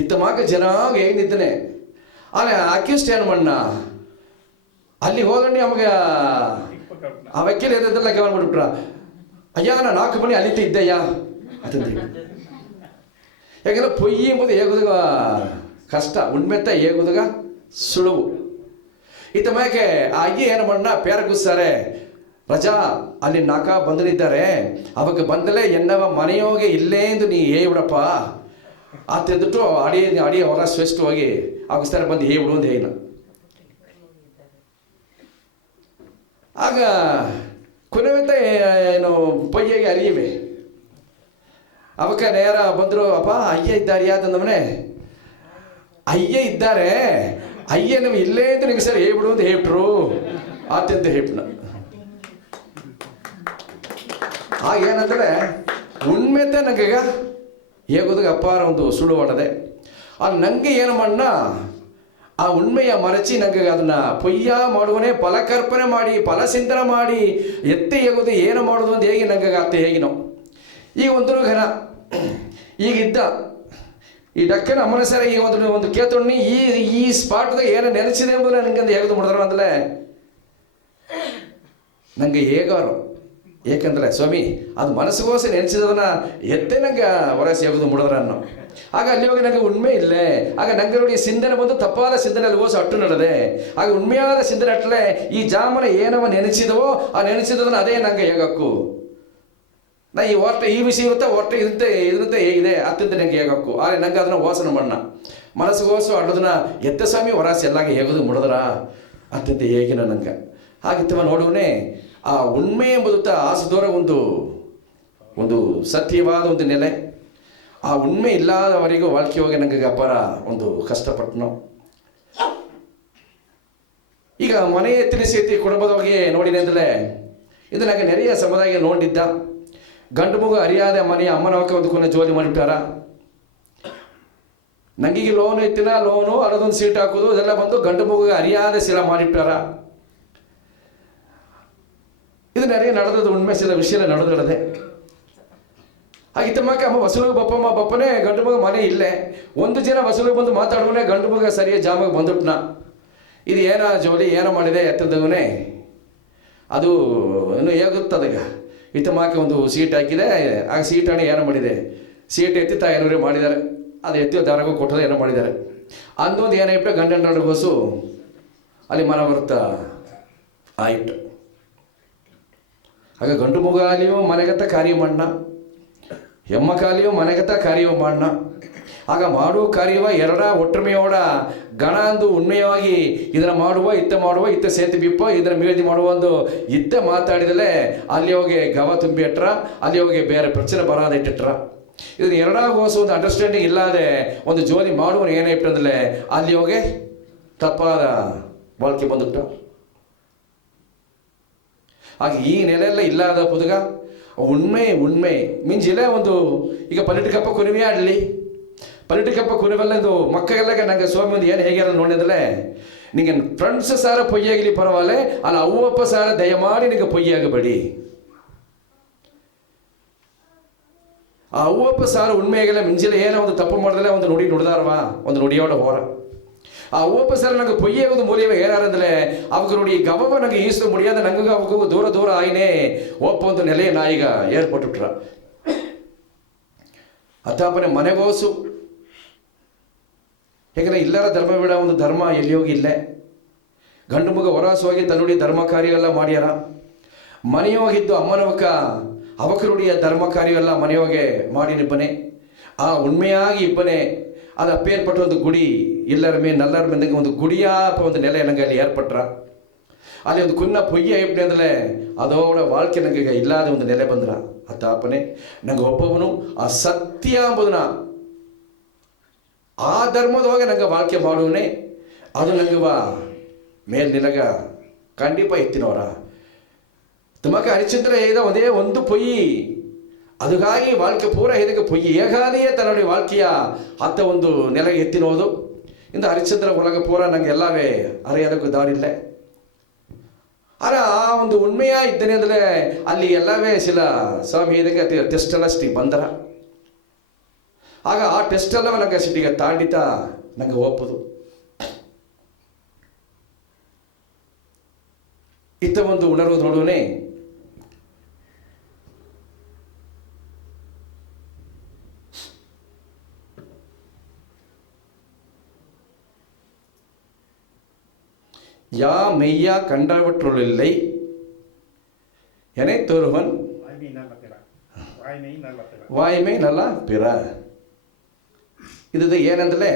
ಇತ್ತ ಮಾಕ ಜನಾಗ ಹೇಗಿದ್ದಾನೆ. ಆದರೆ ಅಕ್ಯೂಸ್ಡ್ ಏನು ಮಣ್ಣ ಅಲ್ಲಿ ಹೋದ್ರೆ ನಮಗೆ ಆ ವಕೀಲ ಎದ್ದೆಲ್ಲ ಕೇವಲ ಮಾಡ್ಬಿಟ್ರ, ಅಯ್ಯ ನಾ 4 ಮಣಿ ಅಲ್ಲಿತ್ತ ಇದ್ದಯ್ಯ ಅಂತಂದು. ಯಾಕೆಂದ್ರೆ ಪೊಯ್ಯಿ ಎಂಬುದು ಹೇಗುದಾಗ ಕಷ್ಟ, ಉಣ್ಮೆತ್ತ ಹೇಗುದಾಗ ಸುಳುವು. ಇತ್ತ ಮ್ಯಾಕೆ ಆ ಅಯ್ಯ ಏನು ಮಣ್ಣ ಪೇರ ಕೂಸ್ತಾರೆ, ರಜಾ ಅಲ್ಲಿ 4 ಬಂದನಿದ್ದಾರೆ ಅವಾಗ ಬಂದಲೇ ಎನ್ನವ ಮನೆಯೋಗೆ ಇಲ್ಲೇ ಎಂದು ನೀ ಹೇಳ್ಬಿಡಪ್ಪ ಆತೆಂದ್ಬಿಟ್ಟು ಅಡಿ ಹೊರ ಶ್ರೇಷ್ಠ ಹೋಗಿ ಆಗಿಸ್ತಾರೆ ಬಂದು ಹೇಳ್ಬಿಡು ಅಂತ ಹೇಳಿನ. ಆಗ ಕೊನೆವಂತ ಏನು ಪೊಯ್ಯಗೆ ಅರಿಯವೆ ಅವಕ್ಕೆ ನೇರ ಬಂದರು, ಅಪ್ಪ ಅಯ್ಯ ಇದ್ದಾರೆ ಯಾತಂದವನೇ ಅಯ್ಯ ಇದ್ದಾರೆ, ಅಯ್ಯ ನೀವು ಇಲ್ಲೇ ಅಂತ ನಿಮಗೆ ಸರಿ ಹೇಳ್ಬಿಡು ಅಂತ ಹೇಳ್ಬಿಟ್ರು ಆತ್ಯಂತ ಹೇಳ್ಬಿಟ್ನ. ಆಗ ಏನಂದ್ರೆ ಉಣ್ಮೆತೆ ನನಗೆ ಹೇಗೋದಾಗ ಅಪಾರ ಒಂದು ಸುಳ್ಳು ಹೊಡೆದೆ. ಅದು ನನಗೆ ಏನು ಮಣ್ಣ ಆ ಉಣ್ಮೆಯ ಮರಚಿ ನನಗೆ ಅದನ್ನು ಪೊಯ್ಯ ಮಾಡುವನೇ ಫಲಕಲ್ಪನೆ ಮಾಡಿ ಫಲಸಿಂತನ ಮಾಡಿ ಎತ್ತೆ ಹೇಗೋದು ಏನು ಮಾಡೋದು ಅಂತ ಹೇಗೆ ನನಗೆ ಅತ್ತೆ ಹೇಗಿನೋ. ಈಗ ಒಂದು ಘನ ಈಗಿದ್ದ ಈ ಡಕ್ಕನ ಅಮ್ಮನ ಸರ ಈ ಒಂದು ಕೇತುಣ್ಣಿ ಈ ಸ್ಪಾಟ್ದಾಗ ಏನು ನೆನೆಸಿದೆ ಎಂಬುದು ನನಗೆ ಹೇಗೋದು ಮಾಡಿದ್ರು ಅಂದ್ರೆ ನನಗೆ ಹೇಗಾರು. ಏಕೆಂದರೆ ಸ್ವಾಮಿ ಅದು ಮನಸ್ಸಿಗೋಸ ನೆನೆಸಿದವನ್ನ ಎತ್ತೆ ನಂಗೆ ಹೊರಸಿ ಹೇಗೋದು ಮುಡಿದ್ರ ಅನ್ನೋ. ಆಗ ಅಲ್ಲಿ ಹೋಗಿ ನನಗೆ ಉಣ್ಮೆ ಇಲ್ಲೇ. ಆಗ ನಂಗೆ ನೋಡಿ ಸಿಂಧನೆ ಬಂದು ತಪ್ಪಾದ ಸಿಂಧನೆ ಅಲ್ಲಿ ಹೋಸ ಅಟ್ಟು ನಡೆದೆ. ಆಗ ಉಣ್ಮೆಯಾದ ಸಿಂಧನೆ ಅಟ್ಟಲೆ ಈ ಜಾಮನ ಏನವ ನೆನೆಸಿದವೋ ಆ ನೆನೆಸಿದವನ್ನ ಅದೇ ನಂಗೆ ಹೇಗಕ್ಕು. ನಾ ಈ ಹೊಟ್ಟೆ ಈ ವಿಷಯ ಇರುತ್ತೆ, ಹೊಟ್ಟೆ ಇದಂತೆ ಹೇಗಿದೆ ಅತ್ಯಂತ ನಂಗೆ ಹೇಗಕ್ಕು. ಆದರೆ ನಂಗೆ ಅದನ್ನು ಓಸನ ಮಣ್ಣ ಮನಸ್ಸಿಗೋಸು ಅಡ್ಡದನ್ನ ಎತ್ತೆ ಸ್ವಾಮಿ ಹೊರಸಿ ಎಲ್ಲಾಗೆ ಹೇಗೋದು ಮುಡಿದ್ರ ಅತ್ಯಂತ ಹೇಗಿನ ನಂಗೆ. ಹಾಗಿತ್ತವ ನೋಡುವನೇ ಆ ಉಣ್ಮೆ ಎಂಬುದು ಆಸದೋರ ಒಂದು ಸತ್ಯವಾದ ಒಂದು ನೆಲೆ. ಆ ಉಣ್ಮೆ ಇಲ್ಲದವರೆಗೂ வாழ்க்கை ಹೋಗಿ ನನಗೆ ಅಪಾರ ಒಂದು ಕಷ್ಟಪಟ್ಟನು. ಈಗ ಮನೆ ಎತ್ತಿನ ಸೇತಿ ಕುಟುಂಬದೊಳಗೆ ನೋಡಿದೆ ಅಂದರೆ ಇದು ನನಗೆ ನೆರೆಯ ಸಮುದಾಯ ನೋಡಿದ್ದ. ಗಂಡು ಮಗು ಅರಿಯಾದ ಮನೆಯ ಅಮ್ಮನವಕ್ಕೆ ಒಂದು ಕೊನೆ ಜೋಲಿ ಮಾಡಿಬಿಟ್ಟಾರ. ನನಗೆ ಲೋನು ಎತ್ತಿನ ಲೋನು ಅದೊಂದು ಸೀಟ್ ಹಾಕೋದು ಇದೆಲ್ಲ ಬಂದು ಗಂಡು ಮಗುಗೆ ಅರಿಯಾದ ಶೀಲ ಮಾಡಿಬಿಟ್ಟಾರ. இது நிறைய நடந்தது, உண்மை சில விஷயம் ನಡೆದಿಡದೆ. ಆಗಿತ್ತಮ್ಮಕ್ಕೆ ಅಮ್ಮ ವಸೂಲಿಗೆ ಬಪ್ಪಮ್ಮ ಬಪ್ಪನೇ ಗಂಡು ಮಗ ಮನೆ ಇಲ್ಲೇ. ಒಂದು ಜನ ವಸೂಲಿಗೆ ಬಂದು ಮಾತಾಡುವನೇ ಗಂಡು ಮಗ ಸರಿಯಾಗಿ ಜಾಮಾಗ ಬಂದುಬಿಟ್ನ. ಇದು ಏನೋ ಜೋಲಿ ಏನೋ ಮಾಡಿದೆ ಎತ್ತದವನೇ, ಅದು ಇನ್ನೂ ಹೇಗುತ್ತದೀಗ. ಇತ್ತಮ್ಮಕ್ಕೆ ಒಂದು ಸೀಟ್ ಹಾಕಿದೆ, ಆ ಸೀಟನ್ನು ಏನೋ ಮಾಡಿದೆ, ಸೀಟ್ ಎತ್ತಿತ್ತ ಏನಾರು ಮಾಡಿದ್ದಾರೆ, ಅದು ಎತ್ತಿ ದಾರಗೂ ಕೊಟ್ಟದ ಏನೋ ಮಾಡಿದ್ದಾರೆ. ಅಂದೊಂದು ಏನಾಯ್ತು, ಗಂಡನ ಗೊಸು ಅಲ್ಲಿ ಮನ ಬರುತ್ತಾ ಆಯಿತು. ಆಗ ಗಂಡು ಮಗ ಅಲ್ಲಿಯೂ ಮನೆಗತ್ತ ಕಾರ್ಯ ಮಾಡಣ, ಹೆಮ್ಮ ಕಾಲಿಯೋ ಮನೆಗತ್ತ ಕಾರ್ಯವ ಮಾಡಣ. ಆಗ ಮಾಡುವ ಕಾರ್ಯವ ಎರಡ ಒಟ್ಟಮೆಯೋಡ ಗಣ ಅಂದು ಉಣ್ಮೆಯಾಗಿ ಇದನ್ನು ಮಾಡುವ ಇತ್ತ ಸೇತು ಬಿಪ್ಪ ಇದನ್ನು ಮೀಳ್ದಿ ಮಾಡುವ ಒಂದು ಇತ್ತ ಮಾತಾಡಿದಲೇ ಅಲ್ಲಿ ಹೋಗಿ ಗವ ತುಂಬಿ ಇಟ್ರ, ಅಲ್ಲಿ ಹೋಗಿ ಬೇರೆ ಪ್ರಚನೆ ಬರಾದ ಇಟ್ಟಿಟ್ರ. ಇದನ್ನು ಎರಡಾಗೋಸು ಒಂದು ಅಂಡರ್ಸ್ಟ್ಯಾಂಡಿಂಗ್ ಇಲ್ಲದೆ ಒಂದು ಜೋಲಿ ಮಾಡುವನು ಏನಾಯ್ತಂದ್ರೆ ಅಲ್ಲಿ ಹೋಗಿ ತಪ್ಪಾದ ಬಾಳ್ಕೆ ಬಂದುಬಿಟ್ಟ. ಆಗ ಈ ನೆಲೆಯೆಲ್ಲ ಇಲ್ಲದ ಪುದುಗ ಉಣ್ಮೆ ಮಿಂಜಿಲೆ ಒಂದು ಈಗ ಪೊಲಿಟಿಕಪ್ಪ ಕುರಿವೇ ಆಡಲಿ, ಪೊಲಿಟಿಕಪ್ಪ ಕುರಿವೆಲ್ಲ ಇದು ಮಕ್ಕಳೆಲ್ಲ ನಂಗೆ ಸ್ವಾಮಿ ಒಂದು ಏನು ಹೇಗೆ ನೋಡಿದ್ರೆ, ನಿಂಗೆ ಫ್ರೆಂಡ್ಸ್ ಸಾರ ಪೊಯ್ಯಾಗಲಿ ಪರವಾಲೆ, ಅಲ್ಲ ಅವ್ವಪ್ಪ ಸಾರ ದಯಮಾಡಿ ನಿಂಗೆ ಪೊಯ್ಯಾಗಬೇಡಿ. ಆ ಅವ್ವಪ್ಪ ಸಾರ ಉಣ್ಮೆಯಾಗೆಲ್ಲ ಮಿಂಜಿಲೆ ಏನೋ ಒಂದು ತಪ್ಪು ಮಾಡಿದ್ರೆ ಒಂದು ನುಡಿ ನುಡಿದಾರವಾ, ಒಂದು ನುಡಿಯೋಡ ಹೋರ. ಆ ಅವ್ವಪ್ಪ ಸಾರ ನಂಗೆ ಪೊಯ್ಯಾಗೋದು ಮೂಲಿಯವ ಏನಾರಂದ್ರೆ ಅವಾಗ ನೋಡಿ ಗವವ ನಂಗೆ ಈಸು ಮುಡಿಯಾದ ನಂಗೆ ಅವಗೂ ದೂರ ಆಯ್ನೇ ಒಪ್ಪ ಒಂದು ನೆಲೆಯ ನಾಯಿಗ ಏರ್ಪಟ್ಟುಟ್ರ. ಅತ್ತಾಪನೆ ಮನೆಗೋಸು ಹೇಗೆ ಇಲ್ಲರ ಧರ್ಮ ಬಿಡ ಒಂದು ಧರ್ಮ ಎಲ್ಲಿ ಹೋಗಿ ಇಲ್ಲೇ. ಗಂಡು ಮಗ ಹೊರಸೋಗಿ ತನ್ನುಡಿ ಧರ್ಮ ಕಾರ್ಯ ಎಲ್ಲ ಮಾಡ್ಯಾರ. ಮನೆಯೋಗಿದ್ದು ಅಮ್ಮನವಕ್ಕ ಅವಕರುಡಿಯ ಧರ್ಮ ಕಾರ್ಯವೆಲ್ಲ ಮನೆಯೋಗೆ ಮಾಡಿ ನಿಬ್ಬನೆ. ಆ ಉಣ್ಮೆಯಾಗಿ ಇಬ್ಬನೇ ಅದು ಅಪ್ಪೇರ್ಪಟ್ಟ ಒಂದು ಗುಡಿ ಎಲ್ಲರ ಮೇಲೆ ನಲ್ಲರ ಮೇಲೆ ಒಂದು ಗುಡಿಯಾಪ ಒಂದು ನೆಲೆ ನಂಗೆ ಅಲ್ಲಿ ಏರ್ಪಟ್ರ. ಅಲ್ಲಿ ಒಂದು ಕುನ್ನ ಪೊಯ್ಯ ಇಬ್ಬನೇ ಅಂದ್ರೆ ಅದೋಡ வாழ்க்கை ನಂಗೆ ಇಲ್ಲದ ಒಂದು ನೆಲೆ ಬಂದ್ರ. ಅತ್ತಾಪನೆ ನಂಗೆ ಒಬ್ಬವನು ಆ ಸತ್ಯ ಎಂಬುದನ್ನ ಆ ಧರ್ಮದವಾಗ ನಂಗೆ வாழ்க்கை ಮಾಡುವನೇ, ಅದು ನಂಗೆ ಮೇಲ್ ನಿಲಗ ಕಂಡಿಪ ಎತ್ತಿನವರ ತುಮಕ ಹರಿಶ್ಚಂದ್ರ ಇದ ಒಂದೇ ಒಂದು ಪೊಯ್ಯಿ ಅದಕ್ಕಾಗಿ வாழ்க்கை ಪೂರ ಇದಕ್ಕೆ ಪೊಯ್ಯಿ ಏಗಾದೆಯೇ ತನ್ನುடைய வாழ்க்கைಯ ಅತ್ತ ಒಂದು ನೆಲೆಗೆ ಎತ್ತಿನೋದು. ಇಂದ ಹರಿಶ್ಚಂದ್ರ ಒಳಗೆ ಪೂರ ನಂಗೆ ಎಲ್ಲವೇ ಅರಿಯೋದಕ್ಕೂ ದಾರಿಲ್ಲ. ಆರ ಆ ಒಂದು ಉಣ್ಮೆಯ ಇದ್ದೇನೆ ಅಂದರೆ ಅಲ್ಲಿ ಎಲ್ಲವೇ ಸಿಲ ಸ್ವಾಮಿ ಇದಕ್ಕೆ ಟೆಸ್ಟ್ ಎಲ್ಲ ಸಿಟಿಗೆ ಬಂದರ. ಆಗ ಆ ಟೆಸ್ಟ್ ಎಲ್ಲ ನಂಗೆ ಸಿಟಿಗೆ ತಾಂಡಿತ ನಂಗೆ ಒಪ್ಪದು. ಇತ್ತ ಒಂದು ಉಣರು ನೋಡುವನೇ யா மெய்யா கண்டவற்றுள்ளில்லை என தோறுவன் வாய்மை நல்ல பிற. ಇದು ಏನಂದ್ರೆ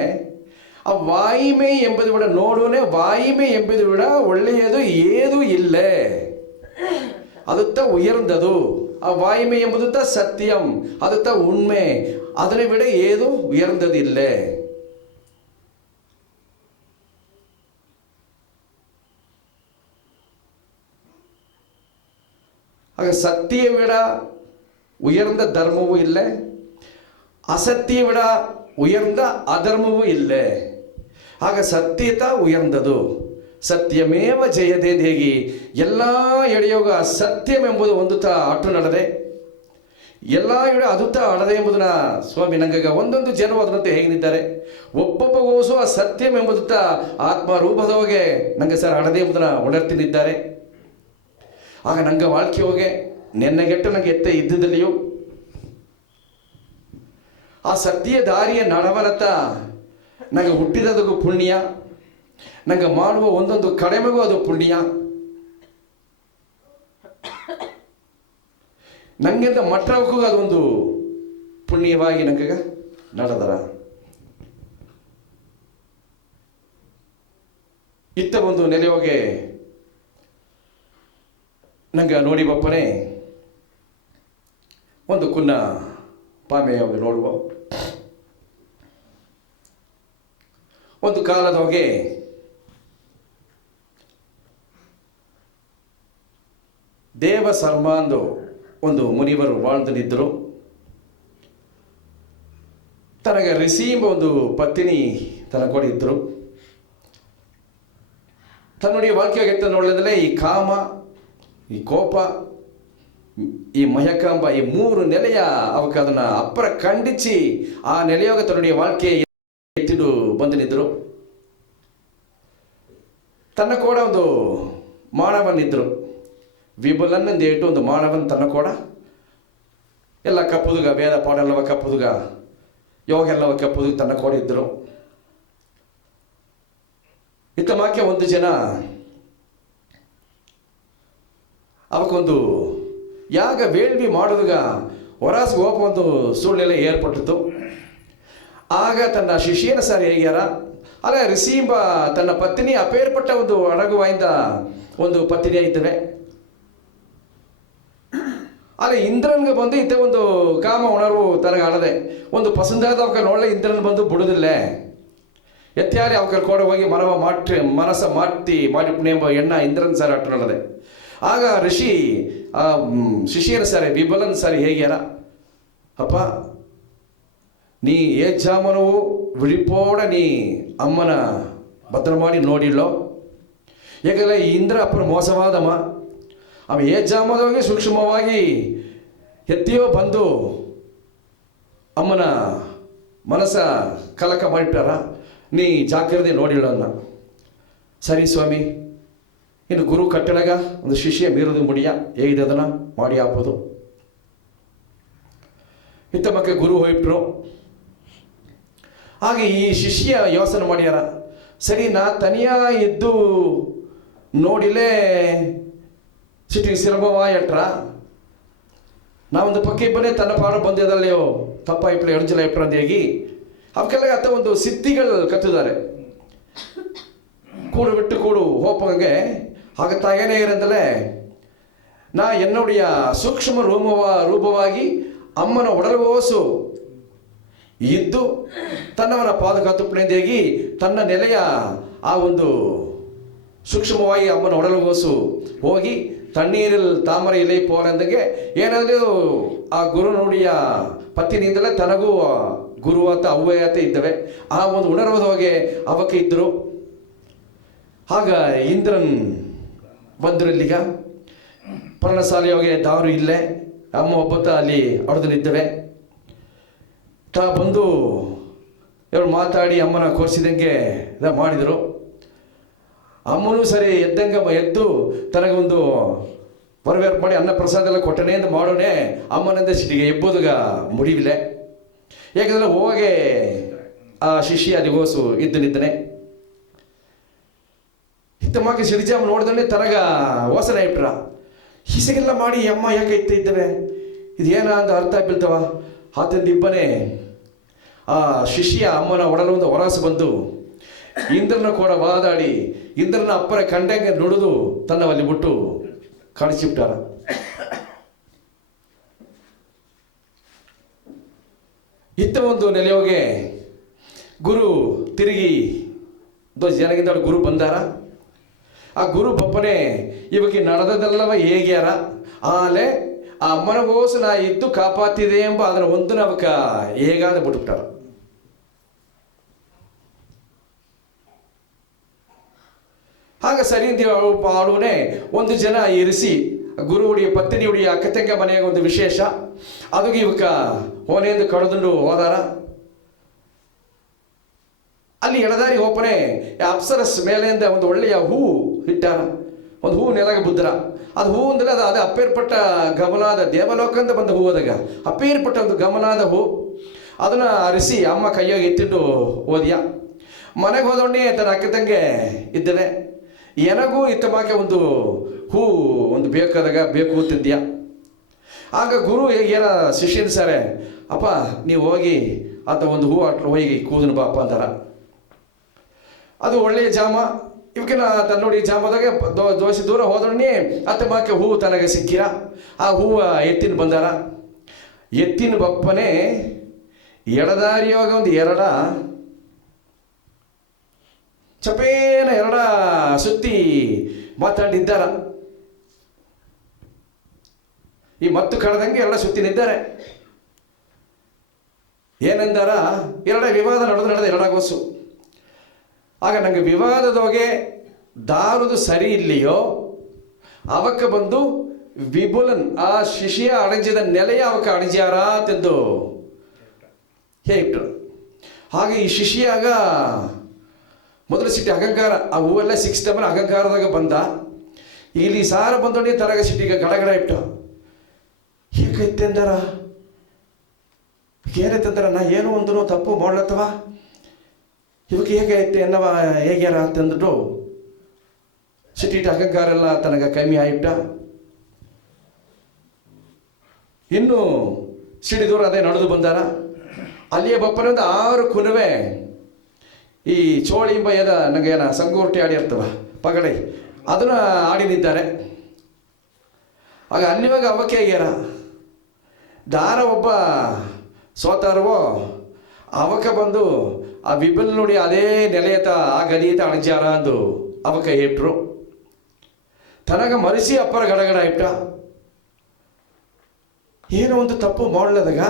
ಆ ವಾಯ್ಮೆ ಎಂಬುದು ವಿಡ ನೋಡುವನೇ ವಾಯ್ಮೆ ಎಂಬುದು ವಿಡ ಒಳ್ಳೆಯದು ಏದು ಇಲ್ಲ, ಅದುತ್ತ ಉಯರ್ந்தದು. ಆ ವಾಯ್ಮೆ ಎಂಬುದುತ್ತ ಸತ್ಯಂ, ಅದುತ್ತ ಉಣ್ಮೆ, ಅದನ್ನೇ ವಿಡ ಏದು ಉಯರ್ந்தது இல்லை. ಆಗ ಸತ್ಯ ವಿಡ ಉಯರ್ந்த ಧರ್ಮವೂ ಇಲ್ಲ, ಅಸತ್ಯ ವಿಡ ಉಯರ್ந்த ಅಧರ್ಮವೂ ಇಲ್ಲ. ಆಗ ಸತ್ಯತ ಉಯರ್ந்தದು. ಸತ್ಯಮೇವ ಜಯದೇ ದೇಗಿ ಎಲ್ಲ ಎಡೆಯೋಗ ಸತ್ಯಂ ಎಂಬುದು ಒಂದು ಅಟ್ಟು ನಡೆದೆ, ಎಲ್ಲ ಎಡೆ ಅದುತ್ತ ಅಡದೆ ಎಂಬುದನ್ನ ಸ್ವಾಮಿ ನಂಗಗ ಒಂದೊಂದು ಜನವು ಅದರಂತೆ ಹೇಗಿದ್ದಾರೆ. ಒಬ್ಬೊಬ್ಬ ಓಸು ಆ ಸತ್ಯಂ ಎಂಬುದುತ್ತ ಆತ್ಮ ರೂಪದವಗೆ ನಂಗೆ ಸರ್ ಅಡದೆ ಎಂಬುದನ್ನ ಉಣರ್ತಿದ್ದಾರೆ. ಆಗ ನಂಗೆ வாழ்க்கை ಹೋಗೆ ನೆನ್ನೆಗೆಟ್ಟು ನಂಗೆ ಎತ್ತ ಇದ್ದುದಲ್ಲಿಯೂ ಆ ಸತ್ಯ ದಾರಿಯ ನಡವಲತ್ತ ನಂಗೆ ಹುಟ್ಟಿದದಕ್ಕೂ ಪುಣ್ಯ, ನಂಗೆ ಮಾಡುವ ಒಂದೊಂದು ಕಡಿಮೆಗೂ ಅದು ಪುಣ್ಯ. ನಂಗೆಂತ ಮಟ್ಟಕ್ಕೂ ಅದೊಂದು ಪುಣ್ಯವಾಗಿ ನಂಗೆ ನಡೆದರ. ಇತ್ತ ಒಂದು ನೆಲೆಯೋಗೆ ನಂಗೆ ನೋಡಿ ಬಪ್ಪನೇ ಒಂದು ಕುನ್ನ ಪಾಮೆಯೋಗಿ ನೋಡುವ ಒಂದು ಕಾಲದೊಗೆ ದೇವ ಸರ್ಮಾಂದು ಒಂದು ಮುನಿವರು வாழ்ந்துನಿದ್ದರು. ತನಗೆ ರಿಷಿ ಎಂಬ ಒಂದು ಪತ್ನಿ ತನ ಕೊಡಿದ್ರು. ತನ್ನುடைய வாழ்க்கைಯಾಗ ನೋಡಿದ್ರೆ ಈ ಕಾಮ ಈ ಕೋಪ, ಈ ಮಯಕಾಂಬ, ಈ ಮೂರು ನೆಲೆಯ ಅವಕ್ಕೆ ಅದನ್ನು ಅಪ್ಪರ ಖಂಡಿಸಿ ಆ ನೆಲೆಯೋಗ ತನ್ನುடைய வாழ்க்கையை ಎತ್ತಿಡು ಬಂದು ನಿಂತರು. ತನ್ನ ಕೂಡ ಒಂದು ಮಾನವನಿದ್ದರು, ವಿಬುಲನ್ನಂದೇಟು ಒಂದು ಮಾನವನ್ ತನ್ನ ಕೂಡ ಎಲ್ಲ ಕಪ್ಪುದುಗ, ವೇದ ಪಾಡೆಲ್ಲವ ಕಪ್ಪುದುಗ, ಯೋಗ ಎಲ್ಲವ ಕಪ್ಪುದುಗ ತನ್ನ ಕೂಡ ಇದ್ದರು. ಇತ್ತಮಾಕೆ ಒಂದು ಜನ ಅವಕ್ಕೊಂದು ಯಾಗ ವೇಳ್ವಿ ಮಾಡೋದುಗ ಹೊರಾಸ ಹೋಪ ಒಂದು ಸುಳ್ಳೆಲ್ಲ ಏರ್ಪಟ್ಟಿತ್ತು. ಆಗ ತನ್ನ ಶಿಷ್ಯನ ಸಾರಿ ಹೇಗ್ಯಾರ ಅಲ್ಲ ರಿಸೀಂಬ ತನ್ನ ಪತ್ನಿ ಅಪೇರ್ಪಟ್ಟ ಒಂದು ಅಡಗುವಾಯಿಂದ ಒಂದು ಪತ್ನಿಯ ಇದ್ದವೆ. ಅಲ್ಲ ಇಂದ್ರನ್ಗೆ ಬಂದು ಇತ್ತೆ ಒಂದು ಕಾಮ ಉಣರ್ವು ತನಗೆ ಆಡದೆ ಒಂದು ಪಸಂದಾದ ಅವಕ ನೋಡಲೆ ಇಂದ್ರನ್ ಬಂದು ಬಿಡುದಿಲ್ಲ. ಎತ್ಯಾರಿ ಅವಕ ಕೂಡ ಹೋಗಿ ಮನಸ ಮಾಡಿ ಎಂಬ ಎಣ್ಣ ಇಂದ್ರನ್ ಸಾರಿ ಅಟ್ಟು ನಡದೆ. ಆಗ ಋಷಿ ಶಿಷ್ಯನ ಸಾರಿ ವಿಬಲನ್ ಸಾರಿ ಹೇಗ್ಯಾರ, ಅಪ್ಪ ನೀ ಏಜಾಮನವು ವಿಳಿಪೋಡ ನೀ ಅಮ್ಮನ ಭದ್ರ ಮಾಡಿ ನೋಡಿಲ್ಲೋ. ಯಾಕಂದರೆ ಈ ಇಂದ್ರ ಅಪ್ಪನ ಮೋಸವಾದಮ್ಮ, ಅವ ಏಜಾಮದವಾಗಿ ಸೂಕ್ಷ್ಮವಾಗಿ ಎತ್ತಿಯೋ ಬಂದು ಅಮ್ಮನ ಮನಸ್ಸ ಕಲಕ ಮಾಡಿಟ್ಟಾರ, ನೀ ಜಾಗ್ರತೆ ನೋಡಿಲ್ಲ ಅನ್ನ. ಸರಿ ಸ್ವಾಮಿ, ಇನ್ನು ಗುರು ಕಟ್ಟಳಗ ಒಂದು ಶಿಷ್ಯ ಮೀರೋದು ಮುಡಿಯ ಹೇಗಿದೆ ಅದನ್ನು ಮಾಡಿ ಹಾಕೋದು. ಇತ್ತ ಮಕ್ಕ ಗುರು ಹೋಗ್ಬಿಟ್ರು. ಹಾಗೆ ಈ ಶಿಷ್ಯ ಯೋಚನೆ ಮಾಡ್ಯಾರ, ಸರಿ ನಾ ತನಿಯ ಇದ್ದು ನೋಡಿಲೇ ಸಿಟಿಗೆ ಸಿರಬವ ಎಟ್ರ ನಾವೊಂದು ಪಕ್ಕಿ ಬನ್ನೇ ತನ್ನ ಪಾಡ ಬಂದಿದ್ದಲ್ಲೆಯೋ ತಪ್ಪ ಇಪ್ಪಳೆ ಎಣಜಲ ಇಪ್ಪರ ಅಂತ ಹೇಗಿ ಅವಕ್ಕೆಲ್ಲ ಅತ್ತ ಒಂದು ಸಿದ್ಧಿಗಳು ಕತ್ತಿದ್ದಾರೆ. ಕೂಡು ಬಿಟ್ಟು ಕೂಡು ಹೋಪಂಗೆ ಆಗುತ್ತಾ ಏನೇ ಇರಂದಲೇ ನಾ ಎನ್ನುடைய ಸೂಕ್ಷ್ಮ ರೂಪವಾಗಿ ಅಮ್ಮನ ಒಡಲುಗೋಸು ಇದ್ದು ತನ್ನವನ ಪಾದಕತ್ತುಪ್ಪಣೆಂದೇಗಿ ತನ್ನ ನೆಲೆಯ ಆ ಒಂದು ಸೂಕ್ಷ್ಮವಾಗಿ ಅಮ್ಮನ ಒಡಲುಗೋಸು ಹೋಗಿ ತಣ್ಣೀರಿಲ್ ತಾಮರೆ ಇಲೆ ಪೋಲೆಂದಂಗೆ ಏನಾದರೂ ಆ ಗುರುನುಡಿಯ ಪತ್ತಿನಿಂದಲೇ ತನಗೂ ಗುರುವಾತ ಅವ್ವಯಾತ ಇದ್ದವೆ. ಆ ಒಂದು ಉಣರ್ವದೊಳಗೆ ಅವಕ್ಕೆ ಇದ್ದರು. ಆಗ ಇಂದ್ರನ್ ಬಂದರು ಇಲ್ಲಿಗ ಪರ್ಣಶಾಲೆಯೊಳಗೆ ದಾರು ಇಲ್ಲೇ ಅಮ್ಮ ಒಬ್ಬತ್ತ ಅಲ್ಲಿ ಹೊಡೆದಲ್ಲಿದ್ದವೆ. ತಾ ಬಂದು ಇವರು ಮಾತಾಡಿ ಅಮ್ಮನ ಕೋರಿಸಿದಂಗೆ ಮಾಡಿದರು. ಅಮ್ಮನೂ ಸರಿ ಎದ್ದಂಗೆ ಎದ್ದು ತನಗೊಂದು ಬರವೇರ್ಪು ಮಾಡಿ ಅನ್ನ ಪ್ರಸಾದ ಎಲ್ಲ ಕೊಟ್ಟನೆ ಅಂತ ಮಾಡೋಣೆ ಅಮ್ಮನಿಂದ ಸಿಟಿಗೆ ಎಬ್ಬೋದಾಗ ಮುಡಿವಿಲೆ. ಯಾಕಂದರೆ ಹೋಗೆ ಆ ಶಿಷ್ಯ ಅಲ್ಲಿ ಹೋಸು ಇದ್ದು ನಿದ್ದನೆ ಹಿತ್ತಮಾಕಿ ಸಿಡಿಜಾಮ ನೋಡಿದ್ರೆ ತನಗ ಓಸನ ಇಟ್ರ ಹಿಸಗೆಲ್ಲ ಮಾಡಿ ಅಮ್ಮ ಯಾಕೆ ಇದ್ದೇವೆ ಇದೇನ ಅಂತ ಅರ್ಥ ಬೀಳ್ತವ. ಆತಂದ ಇಬ್ಬನೇ ಆ ಶಿಷ್ಯ ಅಮ್ಮನ ಒಡಲೊಂದು ಹೊರಸು ಬಂದು ಇಂದ್ರನ ಕೂಡ ವಾದಾಡಿ ಇಂದ್ರನ ಅಪ್ಪರ ಕಂಡಂಗೆ ನುಡಿದು ತನ್ನವಲ್ಲಿ ಬಿಟ್ಟು ಕಳಿಸಿಬಿಟ್ಟಾರ. ಇತ್ತ ಒಂದು ನೆಲೆಯೋಗೆ ಗುರು ತಿರುಗಿ ಜನಗಿಂದ ಗುರು ಬಂದಾರ. ಆ ಗುರು ಬಪ್ಪನೆ ಇವಕ್ಕೆ ನಡೆದದೆಲ್ಲವ ಹೇಗ್ಯಾರ ಆಲೆ ಆ ಅಮ್ಮನಗೋಸು ನಾ ಇದ್ದು ಕಾಪಾತಿದೆ ಎಂಬ ಅದರ ಒಂದು ಅವಕ್ಕ ಹೇಗಾದ ಬಿಟ್ಬಿಟ್ಟಾರ. ಆಗ ಸರಿ ಆಡುವನೇ ಒಂದು ಜನ ಇರಿಸಿ ಗುರುವುಡಿಯ ಪತ್ನಿಯುಡಿಯ ಅಕ್ಕತಂಗ ಮನೆಯ ಒಂದು ವಿಶೇಷ ಅದಕ್ಕೆ ಇವಕ್ಕ ಹೋನೆಂದು ಕಳೆದುಂಡು ಹೋದಾರ. ಅಲ್ಲಿ ಎಡದಾರಿ ಹೋಪನೆ ಅಪ್ಸರಸ್ ಮೇಲೆಯಿಂದ ಒಂದು ಒಳ್ಳೆಯ ಹೂ ಇಟ್ಟಾರ. ಒಂದು ಹೂ ನೆಲಗ ಬುದ್ರ ಅದು ಹೂ ಅಂದರೆ ಅದು ಅಪ್ಪೇರ್ಪಟ್ಟ ಗಮನಾದ ದೇವಲೋಕಂತ ಬಂದ ಹೂ ಅದಾಗ ಅಪ್ಪೇರ್ಪಟ್ಟ ಒಂದು ಗಮನಾದ ಹೂ ಅದನ್ನು ಅರಿಸಿ ಅಮ್ಮ ಕೈಯಾಗಿ ಎತ್ತಿಟ್ಟು ಓದಿಯ ಮನೆಗೆ ಹೋದೊಡನೆ ತನ್ನ ಅಕ್ಕತಂಗೆ ಇದ್ದೇನೆ ನನಗೂ ಇತ್ತಮಾಕೆ ಒಂದು ಹೂ ಒಂದು ಬೇಕಾದಾಗ ಬೇಕು ತಿಂದ್ಯಾ. ಆಗ ಗುರು ಏನ ಶಿಷ್ಯನ ಸಾರೆ ಅಪ್ಪ ನೀವು ಹೋಗಿ ಆತ ಒಂದು ಹೂ ಅಟ್ಲು ಹೋಗಿ ಕೂದನು ಬಾಪ ಅಂತಾರ. ಅದು ಒಳ್ಳೆಯ ಜಾಮ ಇವಕ್ಕೆ ನಾ ತನ್ನ ನೋಡಿ ಜಾಮದಾಗ ದೋಸೆ ದೂರ ಹೋದ್ರೇ ಅತ್ತಮಾಕೆ ಹೂ ತನಗೆ ಸಿಕ್ಕಿರ. ಆ ಹೂವು ಎತ್ತಿನ ಬಂದಾರ. ಎತ್ತಿನ ಬಪ್ಪನೆ ಎಡದಾರಿಯಾಗ ಒಂದು ಎರಡ ಚಪೇನ ಎರಡ ಸುತ್ತಿ ಮಾತಾಡಿದ್ದಾರ. ಈ ಮತ್ತು ಕಳೆದಂಗೆ ಎರಡ ಸುತ್ತಿ ನಿದ್ದಾರೆ. ಏನೆಂದಾರ ಎರಡ ವಿವಾದ ನಡೆದ ಎರಡಾಗೋಸು. ಆಗ ನನಗೆ ವಿವಾದದೊಗೆ ದಾರುದು ಸರಿ ಇಲ್ಲಿಯೋ ಅವಕ್ಕ ಬಂದು ವಿಪುಲನ್ ಆ ಶಿಶಿಯ ಅಣಜಿದ ನೆಲೆಯ ಅವಕ್ಕೆ ಅಣಜ್ಯಾರ ತೆಂದು ಹೇಳ್ಬಿಟ್ರು. ಹಾಗೆ ಈ ಶಿಶಿಯಾಗ ಮೊದಲು ಸಿಟ್ಟಿ ಅಹಂಕಾರ, ಆ ಹೂವೆಲ್ಲ ಸಿಕ್ಸ್ತಮ್ಮನ ಅಹಂಕಾರದಾಗ ಬಂದ. ಇಲ್ಲಿ ಸಾರ ಬಂದೋಡಿ ತರಗ ಸಿಟ್ಟಿಗೆ ಗಡಗಡ ಇಟ್ಟು ಹೇಗೈತೆ ಅಂದಾರ, ಏನೈತಂದಾರ, ನಾ ಏನೋ ಒಂದು ತಪ್ಪು ಮಾಡ್ಲತ್ತವ, ಇವಕ್ಕೆ ಹೇಗೈತೆ ಅನ್ನವ ಹೇಗ್ಯಾರ ಅಂತಂದ್ಬಿಟ್ಟು ಸಿಟ್ಟಿಟ್ಟು ಅಹಂಕಾರ ಎಲ್ಲ ತನಗ ಕಮ್ಮಿ ಆಯಿಟ್ಟ. ಇನ್ನು ಸಿಡಿದೂರು ಅದೇ ನಡೆದು ಬಂದಾರ. ಅಲ್ಲಿಯ ಬಪ್ಪನೊಂದು 6 ಕುನವೆ ಈ ಚೋಳಿ ಬಯ್ಯದ ನನಗೆ ಏನ ಸಂಗೂರ್ಟಿ ಆಡಿ ಇರ್ತವ ಪಗಡೆ ಅದನ್ನು ಆಡಿ ನಿಂತಾರೆ. ಆಗ ಅಲ್ಲಿವಾಗ ಅವಕ್ಕೆ ಆಗ್ಯಾರ. ದಾರ ಒಬ್ಬ ಸೋತಾರವೋ ಅವಕ್ಕೆ ಬಂದು ಆ ವಿಬಲ್ ನೋಡಿ ಅದೇ ನೆಲೆಯತ ಆ ಗದೀತ ಅಣಜಾರ ಅಂದು ಅವಕ್ಕೆ ಇಟ್ರು. ತನಗ ಮರೆಸಿ ಅಪ್ಪರ ಗಡಗಡ ಇಟ್ಟ. ಏನೋ ಒಂದು ತಪ್ಪು ಮಾಡಲದಾಗ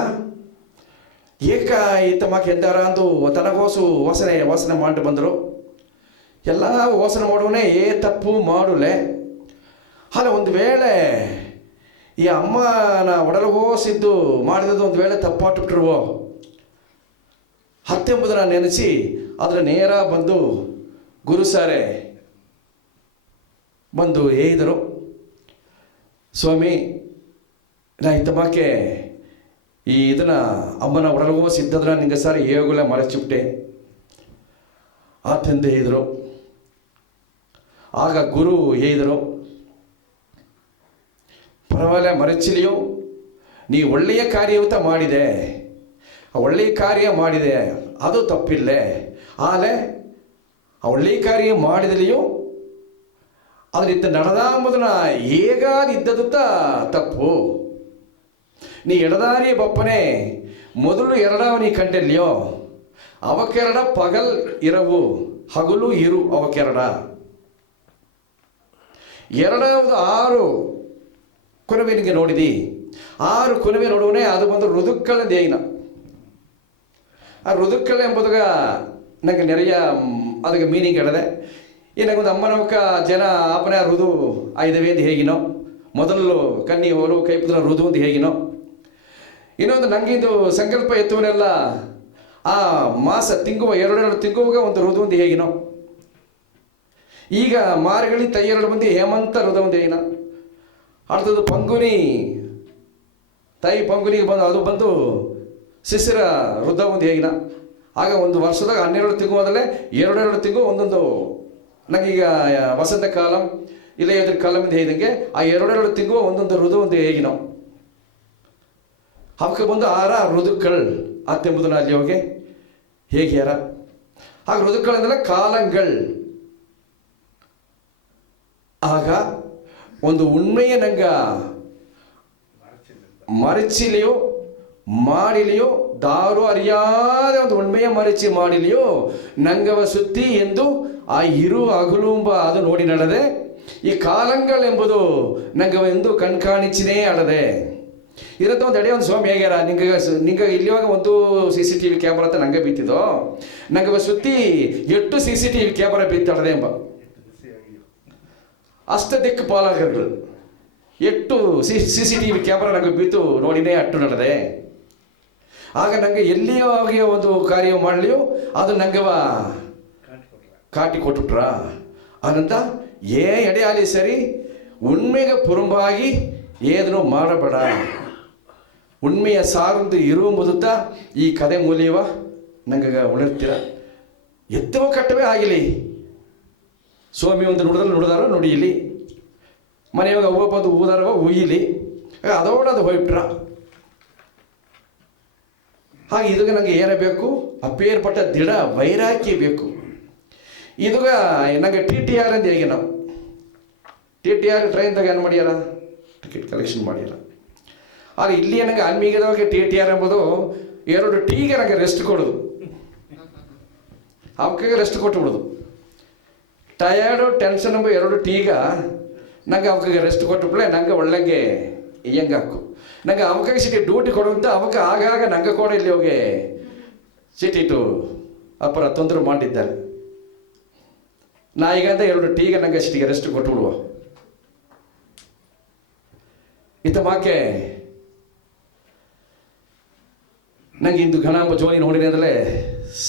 ಏಕ ಈತಮ್ಮಕ್ಕೆ ಎಂದಾರ ಅಂದು ತನಗೋಸು ವಾಸನೆ ಮಾಡಿ ಬಂದರು. ಎಲ್ಲ ವಾಸನೆ ಮಾಡೋನೇ ತಪ್ಪು ಮಾಡಲೆ. ಅಲ್ಲ ಒಂದು ವೇಳೆ ಈ ಅಮ್ಮನ ಒಡಲಗೋಸಿದ್ದು ಮಾಡಿದ್ದು ಒಂದು ವೇಳೆ ತಪ್ಪಾಟ್ಬಿಟ್ರುವೋ ಹತ್ತೆಂಬುದನ್ನು ನೆನೆಸಿ ಅದರ ನೇರ ಬಂದು ಗುರುಸಾರೆ ಬಂದು ಹೇಳಿದರು, ಸ್ವಾಮಿ ನಾ ಇತ್ತಮ್ಮಕ್ಕೆ ಈ ಇದನ್ನು ಅಮ್ಮನ ಒಡಲಗೋಸಿ ಇದ್ದದ್ರ ನಿಂಗೆ ಸಾರಿ ಹೇಗುಲ್ಲ ಮರೆಚಿಬಿಟ್ಟೆ ಆತಂದು ಹೇಳಿದರು. ಆಗ ಗುರು ಹೇಳಿದರು, ಪರವಾಗಿಲ್ಲ ಮರೆಚಿಲಿಯೋ, ನೀ ಒಳ್ಳೆಯ ಕಾರ್ಯಯುತ ಮಾಡಿದೆ, ಒಳ್ಳೆಯ ಕಾರ್ಯ ಮಾಡಿದೆ, ಅದು ತಪ್ಪಿಲ್ಲೇ. ಆದರೆ ಆ ಒಳ್ಳೆಯ ಕಾರ್ಯ ಮಾಡಿದಲಿಯೋ ಅದರಿಂದ ನಡೆದ ಎಂಬುದನ್ನು ಹೇಗಾದಿದ್ದದುತ್ತ ತಪ್ಪು. ನೀ ಎಡದಾರಿಯ ಬಪ್ಪನೆ ಮೊದಲು ಎರಡವ ನೀ ಕಂಡೆಲ್ಲಿಯೋ, ಅವಕ್ಕೆರಡ ಪಗಲ್ ಇರವು ಹಗಲು ಇರು ಅವಕ್ಕೆರಡ. ಎರಡಾவது 6 ಕುನವಿನಿಗೆ ನೋಡಿದಿ. 6 ಕುನವೆ ನೋಡುವನೇ ಅದು ಬಂದು ಋದುಕ್ಕಳ ದೇಯಿನ. ಆ ಋದುಕ್ಕಳ ಎಂಬುದಾಗ ನನಗೆ ನೆರೆಯ ಅದಕ್ಕೆ ಮೀನಿಂಗ್ ಹೇಳಿದೆ. ಈ ನನಗೊಂದು ಅಮ್ಮನವಕ್ಕ ಜನ ಆಪನೆ ಋದು ಐದವೇ ಅಂತ ಹೇಗಿನೋ, ಮೊದಲು ಕನ್ನಿ ಹೋಲು ಕೈಪುದ್ರ ಋದು ಅಂತ ಹೇಗಿನೋ. ಇನ್ನೊಂದು ನನಗಿಂದು ಸಂಕಲ್ಪ ಎತ್ತುವನೆಲ್ಲ ಆ ಮಾಸ ತಿಂಗುವ 2 ತಿಂಗುವಾಗ ಒಂದು ಋದು ಅಂತ ಹೇಗಿನೋ. ಈಗ ಮಾರ್ಗಳಿ ತೈ 2 ಮಂದಿ ಹೇಮಂತ ಋದು ಅಂತ ಹೇಗಿನ. அடுத்தது ಪಂಗುನಿ ತಾಯಿ ಪಂಗುನಿಗೆ ಬಂದು ಅದು ಬಂದು ಶಿಶಿರ ವೃದ್ಧ ಒಂದು ಹೇಗಿನ. ಆಗ ಒಂದು ವರ್ಷದಾಗ 12 ತಿಂಗಳು ಹೋದಲ್ಲೇ 2 ತಿಂಗಳು ಒಂದೊಂದು ನನಗೀಗ ವಸಂತ ಕಾಲಂ ಇಲ್ಲ ಎದುರು ಕಾಲಂ ಅಂತ ಹೇಳಿದಂಗೆ ಆ 2 ತಿಂಗಳು ಒಂದೊಂದು ಋದು ಒಂದು ಹೇಗಿನೋ. ಅವಕ್ಕೆ ಬಂದು 6 ಋದುಕ್ಗಳು ಅತ್ತೆಂಬುದನ್ನು ಅಲ್ಲಿ ಹೋಗಿ ಹೇಗ್ಯಾರ. ಆಗ ಋದುಕ್ಕಳೆಂದರೆ ಕಾಲಂಗಳು. ಆಗ ಒಂದು ಉಣ್ಮೆಯ ನಂಗ ಮರೆಚಿಲಿಯೋ ಮಾಡಿಲಿಯೋ ದಾರು ಅರಿಯಾದ ಒಂದು ಉಣ್ಮೆಯ ಮರೆಚಿ ಮಾಡಿಲಿಯೋ ನಂಗವ ಸುತ್ತಿ ಎಂದು ಆ ಇರು ಅಗಲುಂಬ ಅದು ನೋಡಿ ನಡೆದೆ. ಈ ಕಾಲಂಗಳೆಂಬುದು ನಂಗವ ಎಂದು ಕಣ್ಕಾಣಿಚಿನೇ ಅಡದೆ. ಇರತ್ತ ಒಂದು ಅಡಿಯ ಒಂದು ಸ್ವಾಮಿ ಹೇಗ್ಯಾರ, ನಿಂಗೆ ಇಲ್ಲಿವಾಗ ಒಂದು CCTV ಕ್ಯಾಮ್ರಾ ಅಂತ ನಂಗೆ ಬೀತಿದ್ದೋ, ನಂಗವ ಸುತ್ತಿ 8 CCTV ಕ್ಯಾಮ್ರಾ ಬೀತಾಡದೆ ಎಂಬ ಅಷ್ಟ ದಿಕ್ಕು ಪಾಲಕರುಗಳು 8 CCTV ಕ್ಯಾಮ್ರಾ ನಂಗೆ ಬೀತು ನೋಡಿನೇ ಅಟ್ಟು ನಡೆದೆ. ಆಗ ನಂಗೆ ಎಲ್ಲಿಯೋ ಒಂದು ಕಾರ್ಯ ಮಾಡಲಿಯೋ ಅದು ನಂಗವ ಕಾಟಿ ಕೊಟ್ಬಿಟ್ರ. ಆನಂದ ಎಡೆ ಆಲಿ ಸರಿ ಉಣ್ಮೆಗೆ ಪುರುಂಬಾಗಿ ಏದನ್ನು ಮಾಡಬೇಡ, ಉಣ್ಮೆಯ ಸಾರಂದು ಇರುವ ಮುದುತ್ತಾ ಈ ಕದೆ ಮೂಲಿಯವ ನಂಗೆ ಉಣರ್ತೀರ. ಎತ್ತುವ ಕಟ್ಟವೇ ಆಗಿಲಿ ಸ್ವಾಮಿ ಒಂದು ನುಡಿದಾರೋ ನುಡಿಯಲಿ, ಮನೆಯಾಗ ಹೂವು ಬಂದು ಊದಾರವ ಉಯ್ಯಲಿ, ಅದೋಡದು ಹೋಗ್ಬಿಟ್ರ. ಹಾಗೆ ಇದುಗ ನನಗೆ ಏನೇ ಬೇಕು, ಅಪ್ಪೇರ್ಪಟ್ಟ ದಿಢ ವೈರಾಗ್ಯ ಬೇಕು. ಇದುಗ ನನಗೆ TTR ಅಂತ ಹೇಗೆ ನಾವು TTR ಟ್ರೈನ್ದಾಗ ಏನು ಮಾಡ್ಯಾರ, ಟಿಕೆಟ್ ಕಲೆಕ್ಷನ್ ಮಾಡ್ಯಾರ. ಆದರೆ ಇಲ್ಲಿ ನನಗೆ ಆನ್ಮೀಗದವಾಗ TTR ಎಂಬುದು 2 ಟೀಗೆ ನನಗೆ ರೆಸ್ಟ್ ಕೊಡೋದು, ಅವಕ್ಕೆ ರೆಸ್ಟ್ ಕೊಟ್ಟು ಬಿಡೋದು. ಟಯರ್ಡು ಟೆನ್ಷನ್ ಎಂಬ 2 ಟೀಗ ನಂಗೆ ಅವಕ್ಕೆ ರೆಸ್ಟ್ ಕೊಟ್ಟಬಿಟ್ಲೆ ನಂಗೆ ಒಳ್ಳೆಗೆ ಹೆಂಗೆ ಹಾಕು ನಂಗೆ ಅವಕಾಶ ಸಿಟಿ ಡ್ಯೂಟಿ ಕೊಡುವಂತ ಅವಕ್ಕೆ ಆಗಾಗ ನಂಗೆ ಕೂಡ ಇಲ್ಲಿ ಹೋಗಿ ಸಿಟಿಟು ಅಪ್ಪರ ತೊಂದರೆ ಮಾಡಿದ್ದಾರೆ. ನಾ ಈಗಂತ 2 ಟೀಗೆ ನಂಗೆ ಸಿಟಿಗೆ ರೆಸ್ಟ್ ಕೊಟ್ಟುಬಿಡುವ. ಇತ್ತ ಮಾಕೆ ನಂಗೆ ಇಂದು ಗಣಾಂಬ ಜೋಡಿ ನೋಡಿದೆ ಅಂದರೆ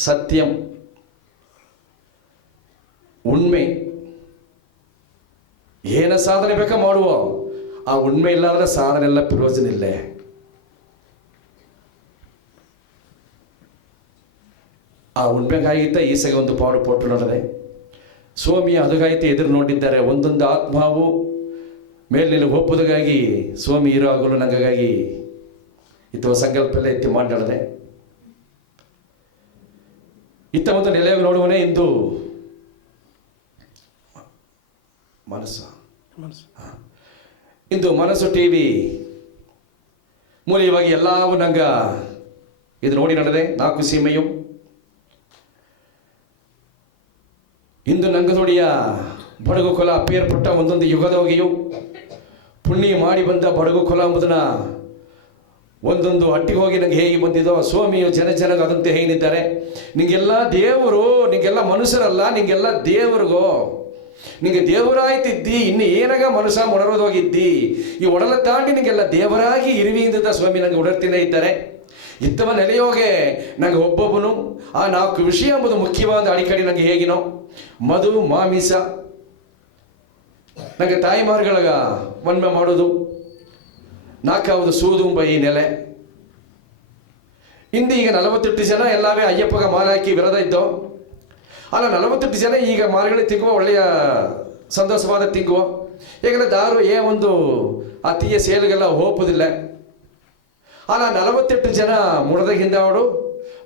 ಸತ್ಯಂ ಉಣ್ಮೆ ಏನ ಸಾಧನೆ ಬೇಕಾ ಮಾಡುವ ಆ ಉಣ್ಮೆ ಇಲ್ಲ ಅಂದ್ರೆ ಸಾಧನೆ ಎಲ್ಲ ಪ್ರಯೋಜನ ಇಲ್ಲೇ. ಆ ಉಣ್ಮೆಗಾಗಿತ್ತ ಈಸೆಗೆ ಒಂದು ಪಾಡು ಪೊಟ್ಟು ನೋಡದೆ ಸ್ವಾಮಿ ಅದಗಾಯ್ತು ಎದುರು ನೋಡಿದ್ದಾರೆ. ಒಂದೊಂದು ಆತ್ಮಾವು ಮೇಲಿನ ಒಪ್ಪುದಗಾಗಿ ಸ್ವಾಮಿ ಇರೋ ಆಗಲು ನಂಗಾಗಿ ಇತ್ತ ಸಂಕಲ್ಪ ಎಲ್ಲ ಎತ್ತಿ ಮಾತಾಡದೆ. ಇತ್ತ ಒಂದು ನೆಲೆಯಾಗಿ ನೋಡುವನೇ ಇಂದು ಇಂದು ಮನಸ್ಸು ಟಿವಿ ಮೂಲವಾಗಿ ಎಲ್ಲವೂ ನಂಗ ಇದು ನೋಡಿ ನಡೆದೆ. 4 ಸೀಮೆಯು ಇಂದು ನಂಗದೊಡಿಯ ಬಡಗು ಕೊಲ ಅಪ್ಪೇರ್ಪಟ್ಟ ಒಂದೊಂದು ಯುಗದೊಗೆಯು ಪುಣ್ಯ ಮಾಡಿ ಬಂದ ಬಡಗು ಕೊಲ ಎಂಬುದನ್ನ ಒಂದೊಂದು ಹಟ್ಟಿಗೆ ಹೋಗಿ ನಂಗೆ ಹೇಗೆ ಬಂದಿದ್ದೋ ಸ್ವಾಮಿಯು ಜನಗ ಅದಂತೆ ಹೇಗಿದ್ದಾರೆ. ನಿಂಗೆಲ್ಲ ದೇವರು, ನಿಂಗೆಲ್ಲ ಮನುಷ್ಯರಲ್ಲ, ನಿಂಗೆಲ್ಲ ದೇವರಿಗೋ, ನಿಂಗೆ ದೇವರಾಯ್ತಿದ್ದಿ. ಇನ್ನು ಏನಾಗ ಮನುಷ್ಯ ಒಡರೋದೋಗಿದ್ದಿ. ಈ ಒಡಲ ತಾಂಡಿ ನಿಂಗೆಲ್ಲ ದೇವರಾಗಿ ಇರುವಿಂದ ಸ್ವಾಮಿ ನಂಗೆ ಉಡರ್ತಿನೇ ಇದ್ದಾರೆ. ಇತ್ತವ ನೆಲೆಯೋಗೆ ನಂಗೆ ಒಬ್ಬೊಬ್ಬನು ಆ 4 ವಿಷಯ ಎಂಬುದು ಮುಖ್ಯವಾದ ಅಡಿಕಡೆ ನಂಗೆ ಹೇಗಿನೋ ಮಧು ಮಾಮಿಸ ನಂಗೆ ತಾಯಿಮಾರುಗಳಗ ಮನ್ಮೆ ಮಾಡೋದು. 4வது ಸೂದುಂಬ ಈ ನೆಲೆ. ಇಂದು ಈಗ 48 ಜನ ಎಲ್ಲವೇ ಅಯ್ಯಪ್ಪಗ ಮಾಲೆ ಹಾಕಿ ವಿರದ ಇದ್ದೋ. ಅಲ್ಲ 48 ಜನ ಈಗ ಮಾರುಗಳಿಗೆ ತಿಂಗುವ ಒಳ್ಳೆಯ ಸಂತೋಷವಾದ ತಿಂಗುವ. ಏಕೆಂದರೆ ದಾರು ಒಂದು ಆ ತೀಯ ಸೇಲಿಗೆಲ್ಲ ಹೋಪುದಿಲ್ಲ. ಅಲ್ಲ 48 ಜನ ಮುಡದ ಹಿಂದಾವಡು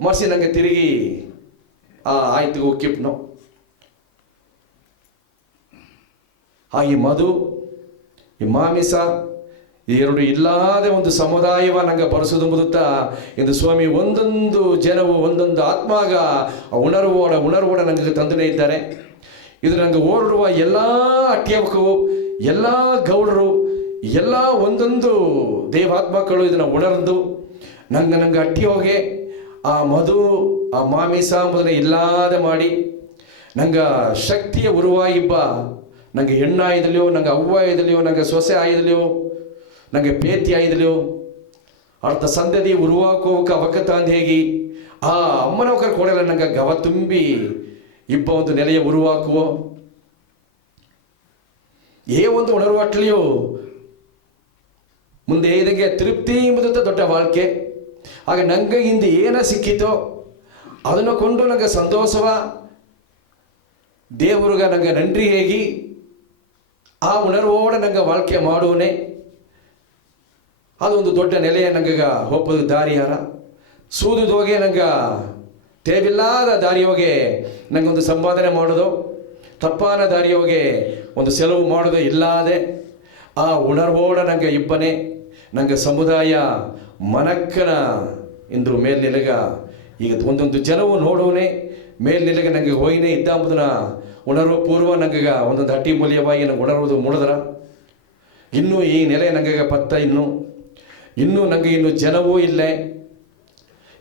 ಮರ್ಸಿ ನಂಗೆ ತಿರುಗಿ ಆಯ್ತು ಉಕ್ಕಿಪ್ನು. ಈ ಮಧು ಈ ಮಾಮಿಸ ಈ 2 ಇಲ್ಲದೆ ಒಂದು ಸಮುದಾಯವ ನಂಗೆ ಬರೆಸೋದು ಮುದುತ್ತಾ ಇಂದು ಸ್ವಾಮಿ ಒಂದೊಂದು ಜನವು ಒಂದೊಂದು ಆತ್ಮಾಗ ಉಣರ್ವೋಡ ನನಗೆ ತಂದನೇ ಇದ್ದಾರೆ. ಇದು ನಂಗೆ ಓಡುವ ಎಲ್ಲ ಅಟ್ಯವಕವು ಎಲ್ಲ ಗೌಡರು ಎಲ್ಲ ಒಂದೊಂದು ದೇವಾತ್ಮಗಳು ಇದನ್ನು ಉಣರ್ದು ನಂಗೆ ಅಟ್ಟಿ ಹೋಗಿ ಆ ಮಧು ಆ ಮಾಮಿಸ ಎಂಬುದನ್ನು ಇಲ್ಲದೆ ಮಾಡಿ ನಂಗೆ ಶಕ್ತಿಯ ಉರುವಾಗಿಬ್ಬ ನಂಗೆ ಹೆಣ್ಣು ಆಯ್ದಲಿಯೋ, ನಂಗೆ ಅವ್ವ ಆಯ್ದಲಿಯೋ, ನಂಗೆ ಸೊಸೆ ಆಯ್ದಲಿಯೋ, ನಂಗೆ ಪ್ರೀತಿ ಆಯ್ದಲಿಯೋ ಅರ್ಥ ಸಂದದಿ ಉರುವಾಕೋಕೆ ಅವಕ ತಂದು ಹೇಗಿ ಆ ಅಮ್ಮನವಕರು ಕೊಡಲ್ಲ ನಂಗೆ ಗವ ತುಂಬಿ ಇಬ್ಬ ಒಂದು ನೆಲೆಯ ಉರುವಾಕುವೋ ಒಂದು ಉಣರ್ವಾಟ್ಲಿಯೋ ಮುಂದೆ ಇದಕ್ಕೆ ತೃಪ್ತಿ ಎಂಬುದಂತ ದೊಡ್ಡ வாழ்ಕೆ. ಆಗ ನಂಗೆ ಹಿಂದೆ ಏನ ಸಿಕ್ಕಿತೋ ಅದನ್ನು ಕೊಂಡು ನಂಗೆ ಸಂತೋಷವ ದೇವರುಗ ನಂಗೆ ನನ್ರಿ ಹೇಗಿ ಆ ಉಣರ್ವೋಡ ನಂಗೆ வாழ்ಕೆ ಮಾಡುವನೆ. ಅದೊಂದು ದೊಡ್ಡ ನೆಲೆಯ ನಂಗೆ ಹೋಗೋದು ದಾರಿಯಾರ ಸೂದುದೋಗೆ ನಂಗೆ ತೇವಿಲ್ಲದ ದಾರಿಯೋಗೆ ನಂಗೊಂದು ಸಂಪಾದನೆ ಮಾಡೋದು, ತಪ್ಪಾನ ದಾರಿಯೋಗೆ ಒಂದು ಸೆಲವು ಮಾಡೋದು ಇಲ್ಲದೆ ಆ ಉಣರ್ವೋಡ ನಂಗೆ ಇಬ್ಬನೇ ನಂಗೆ ಸಮುದಾಯ ಮನಕ್ಕನ ಇಂದು ಮೇಲ್ನೆಲೆಗ ಈಗ ಒಂದೊಂದು ಜನವು ನೋಡುವನೇ ಮೇಲ್ನೆಲೆಗೆ ನಂಗೆ ಹೋಗಿನೇ ಇದ್ದ ಎಂಬುದನ್ನ ಉಣರ್ವ ಪೂರ್ವ ನಂಗೆ ಒಂದೊಂದು ಹಟ್ಟಿ ಮೂಲ್ಯವಾಗಿ ನಂಗೆ ಉಣರ್ವುದು ಮುಡಿದ್ರ ಇನ್ನೂ ಈ ನೆಲೆ ನಂಗೆ ಪತ್ತ ಇನ್ನೂ ನಂಗೆ ಇನ್ನು ಜನವೂ ಇಲ್ಲೇ.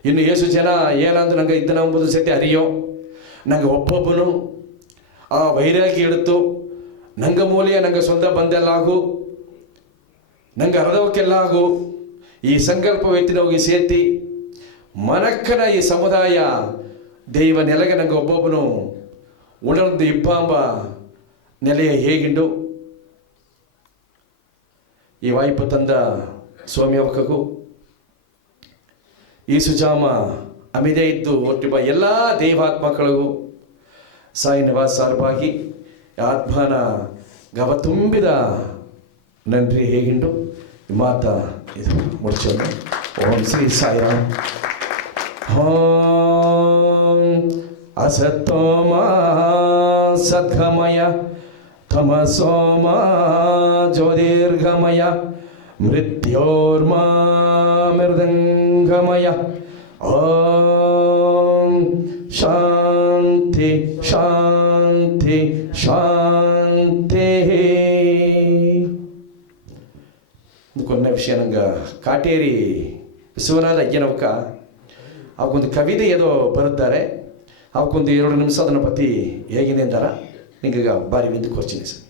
ಇನ್ನು ಎಷ್ಟು ಜನ ಏನಂದ್ರೆ ನಂಗೆ ಇದ್ದನ ಎಂಬುದು ಸತಿ ಅರಿಯೋ ನಂಗೆ ಒಬ್ಬೊಬ್ಬನು ಆ ವೈರಾಗಿ ಹಿಡಿತು ನಂಗೆ ಮೂಲೆಯ ನಂಗೆ ಸ್ವಂತ ಬಂದೆಲ್ಲಾಗು ನಂಗೆ ಅರ್ಧವಕ್ಕೆಲ್ಲಾಗು ಈ ಸಂಕಲ್ಪ ವ್ಯಕ್ತಿನೋಗಿ ಸೇತಿ ಮನಕ್ಕನ ಈ ಸಮುದಾಯ ದೈವ ನೆಲೆಗೆ ನಂಗೆ ಒಬ್ಬೊಬ್ಬನು ಉಣರ್ದು ಇಬ್ಬಾಂಬ ನೆಲೆಯ ಹೇಗಿಂಡು ಈ ವಾಯ್ಪು ತಂದ ಸ್ವಾಮಿ ಅವಕಗೂ ಈ ಸುಜಾಮ ಅಮಿದೆ ಇದ್ದು ಒಟ್ಟಿಬ ಎಲ್ಲ ದೈವಾತ್ಮಗಳಿಗೂ ಸಾಯಿ ನಿವಾಸ ಸಾರ್ವಾಗಿ ಆತ್ಮನ ಗವ ತುಂಬಿದ ನನ್ರಿ ಹೇಗಿಂಡು ಮಾತ ಇದು ಮುಡ್ಸೋಣ. ಓಂ ಶ್ರೀ ಸಾಯಿರಾಮ್. ಓಂ ಅಸತ್ತೋಮ ಸದ್ಗಮಯ ತಮಸೋಮ ಜ್ಯೋತಿರ್ಗಮಯ ಮೃತ್ಯೋರ್ಮಾ ಮೃದಂಗಮಯ. ಓಂ ಶಾಂತಿ ಶಾಂತಿ ಶಾಂತಿ. ಕೊನೆ ವಿಷಯ ನಂಗೆ ಕಾಟೇರಿ ವಿಶ್ವನಾಥ ಅಯ್ಯನವಕ್ಕ ಅವಕ್ಕೊಂದು ಕವಿತೆ ಏನೋ ಬರುತ್ತಾರೆ. ಅವಕ್ಕೊಂದು 2 ನಿಮಿಷ ಅದನ್ನ ಪತಿ ಹೇಗಿದೆ ಅಂತಾರ ನಿಂಗೆ ಬಾರಿ ಬಿಂದು ಕೊರ್ಚಿನಿ ಸರ್.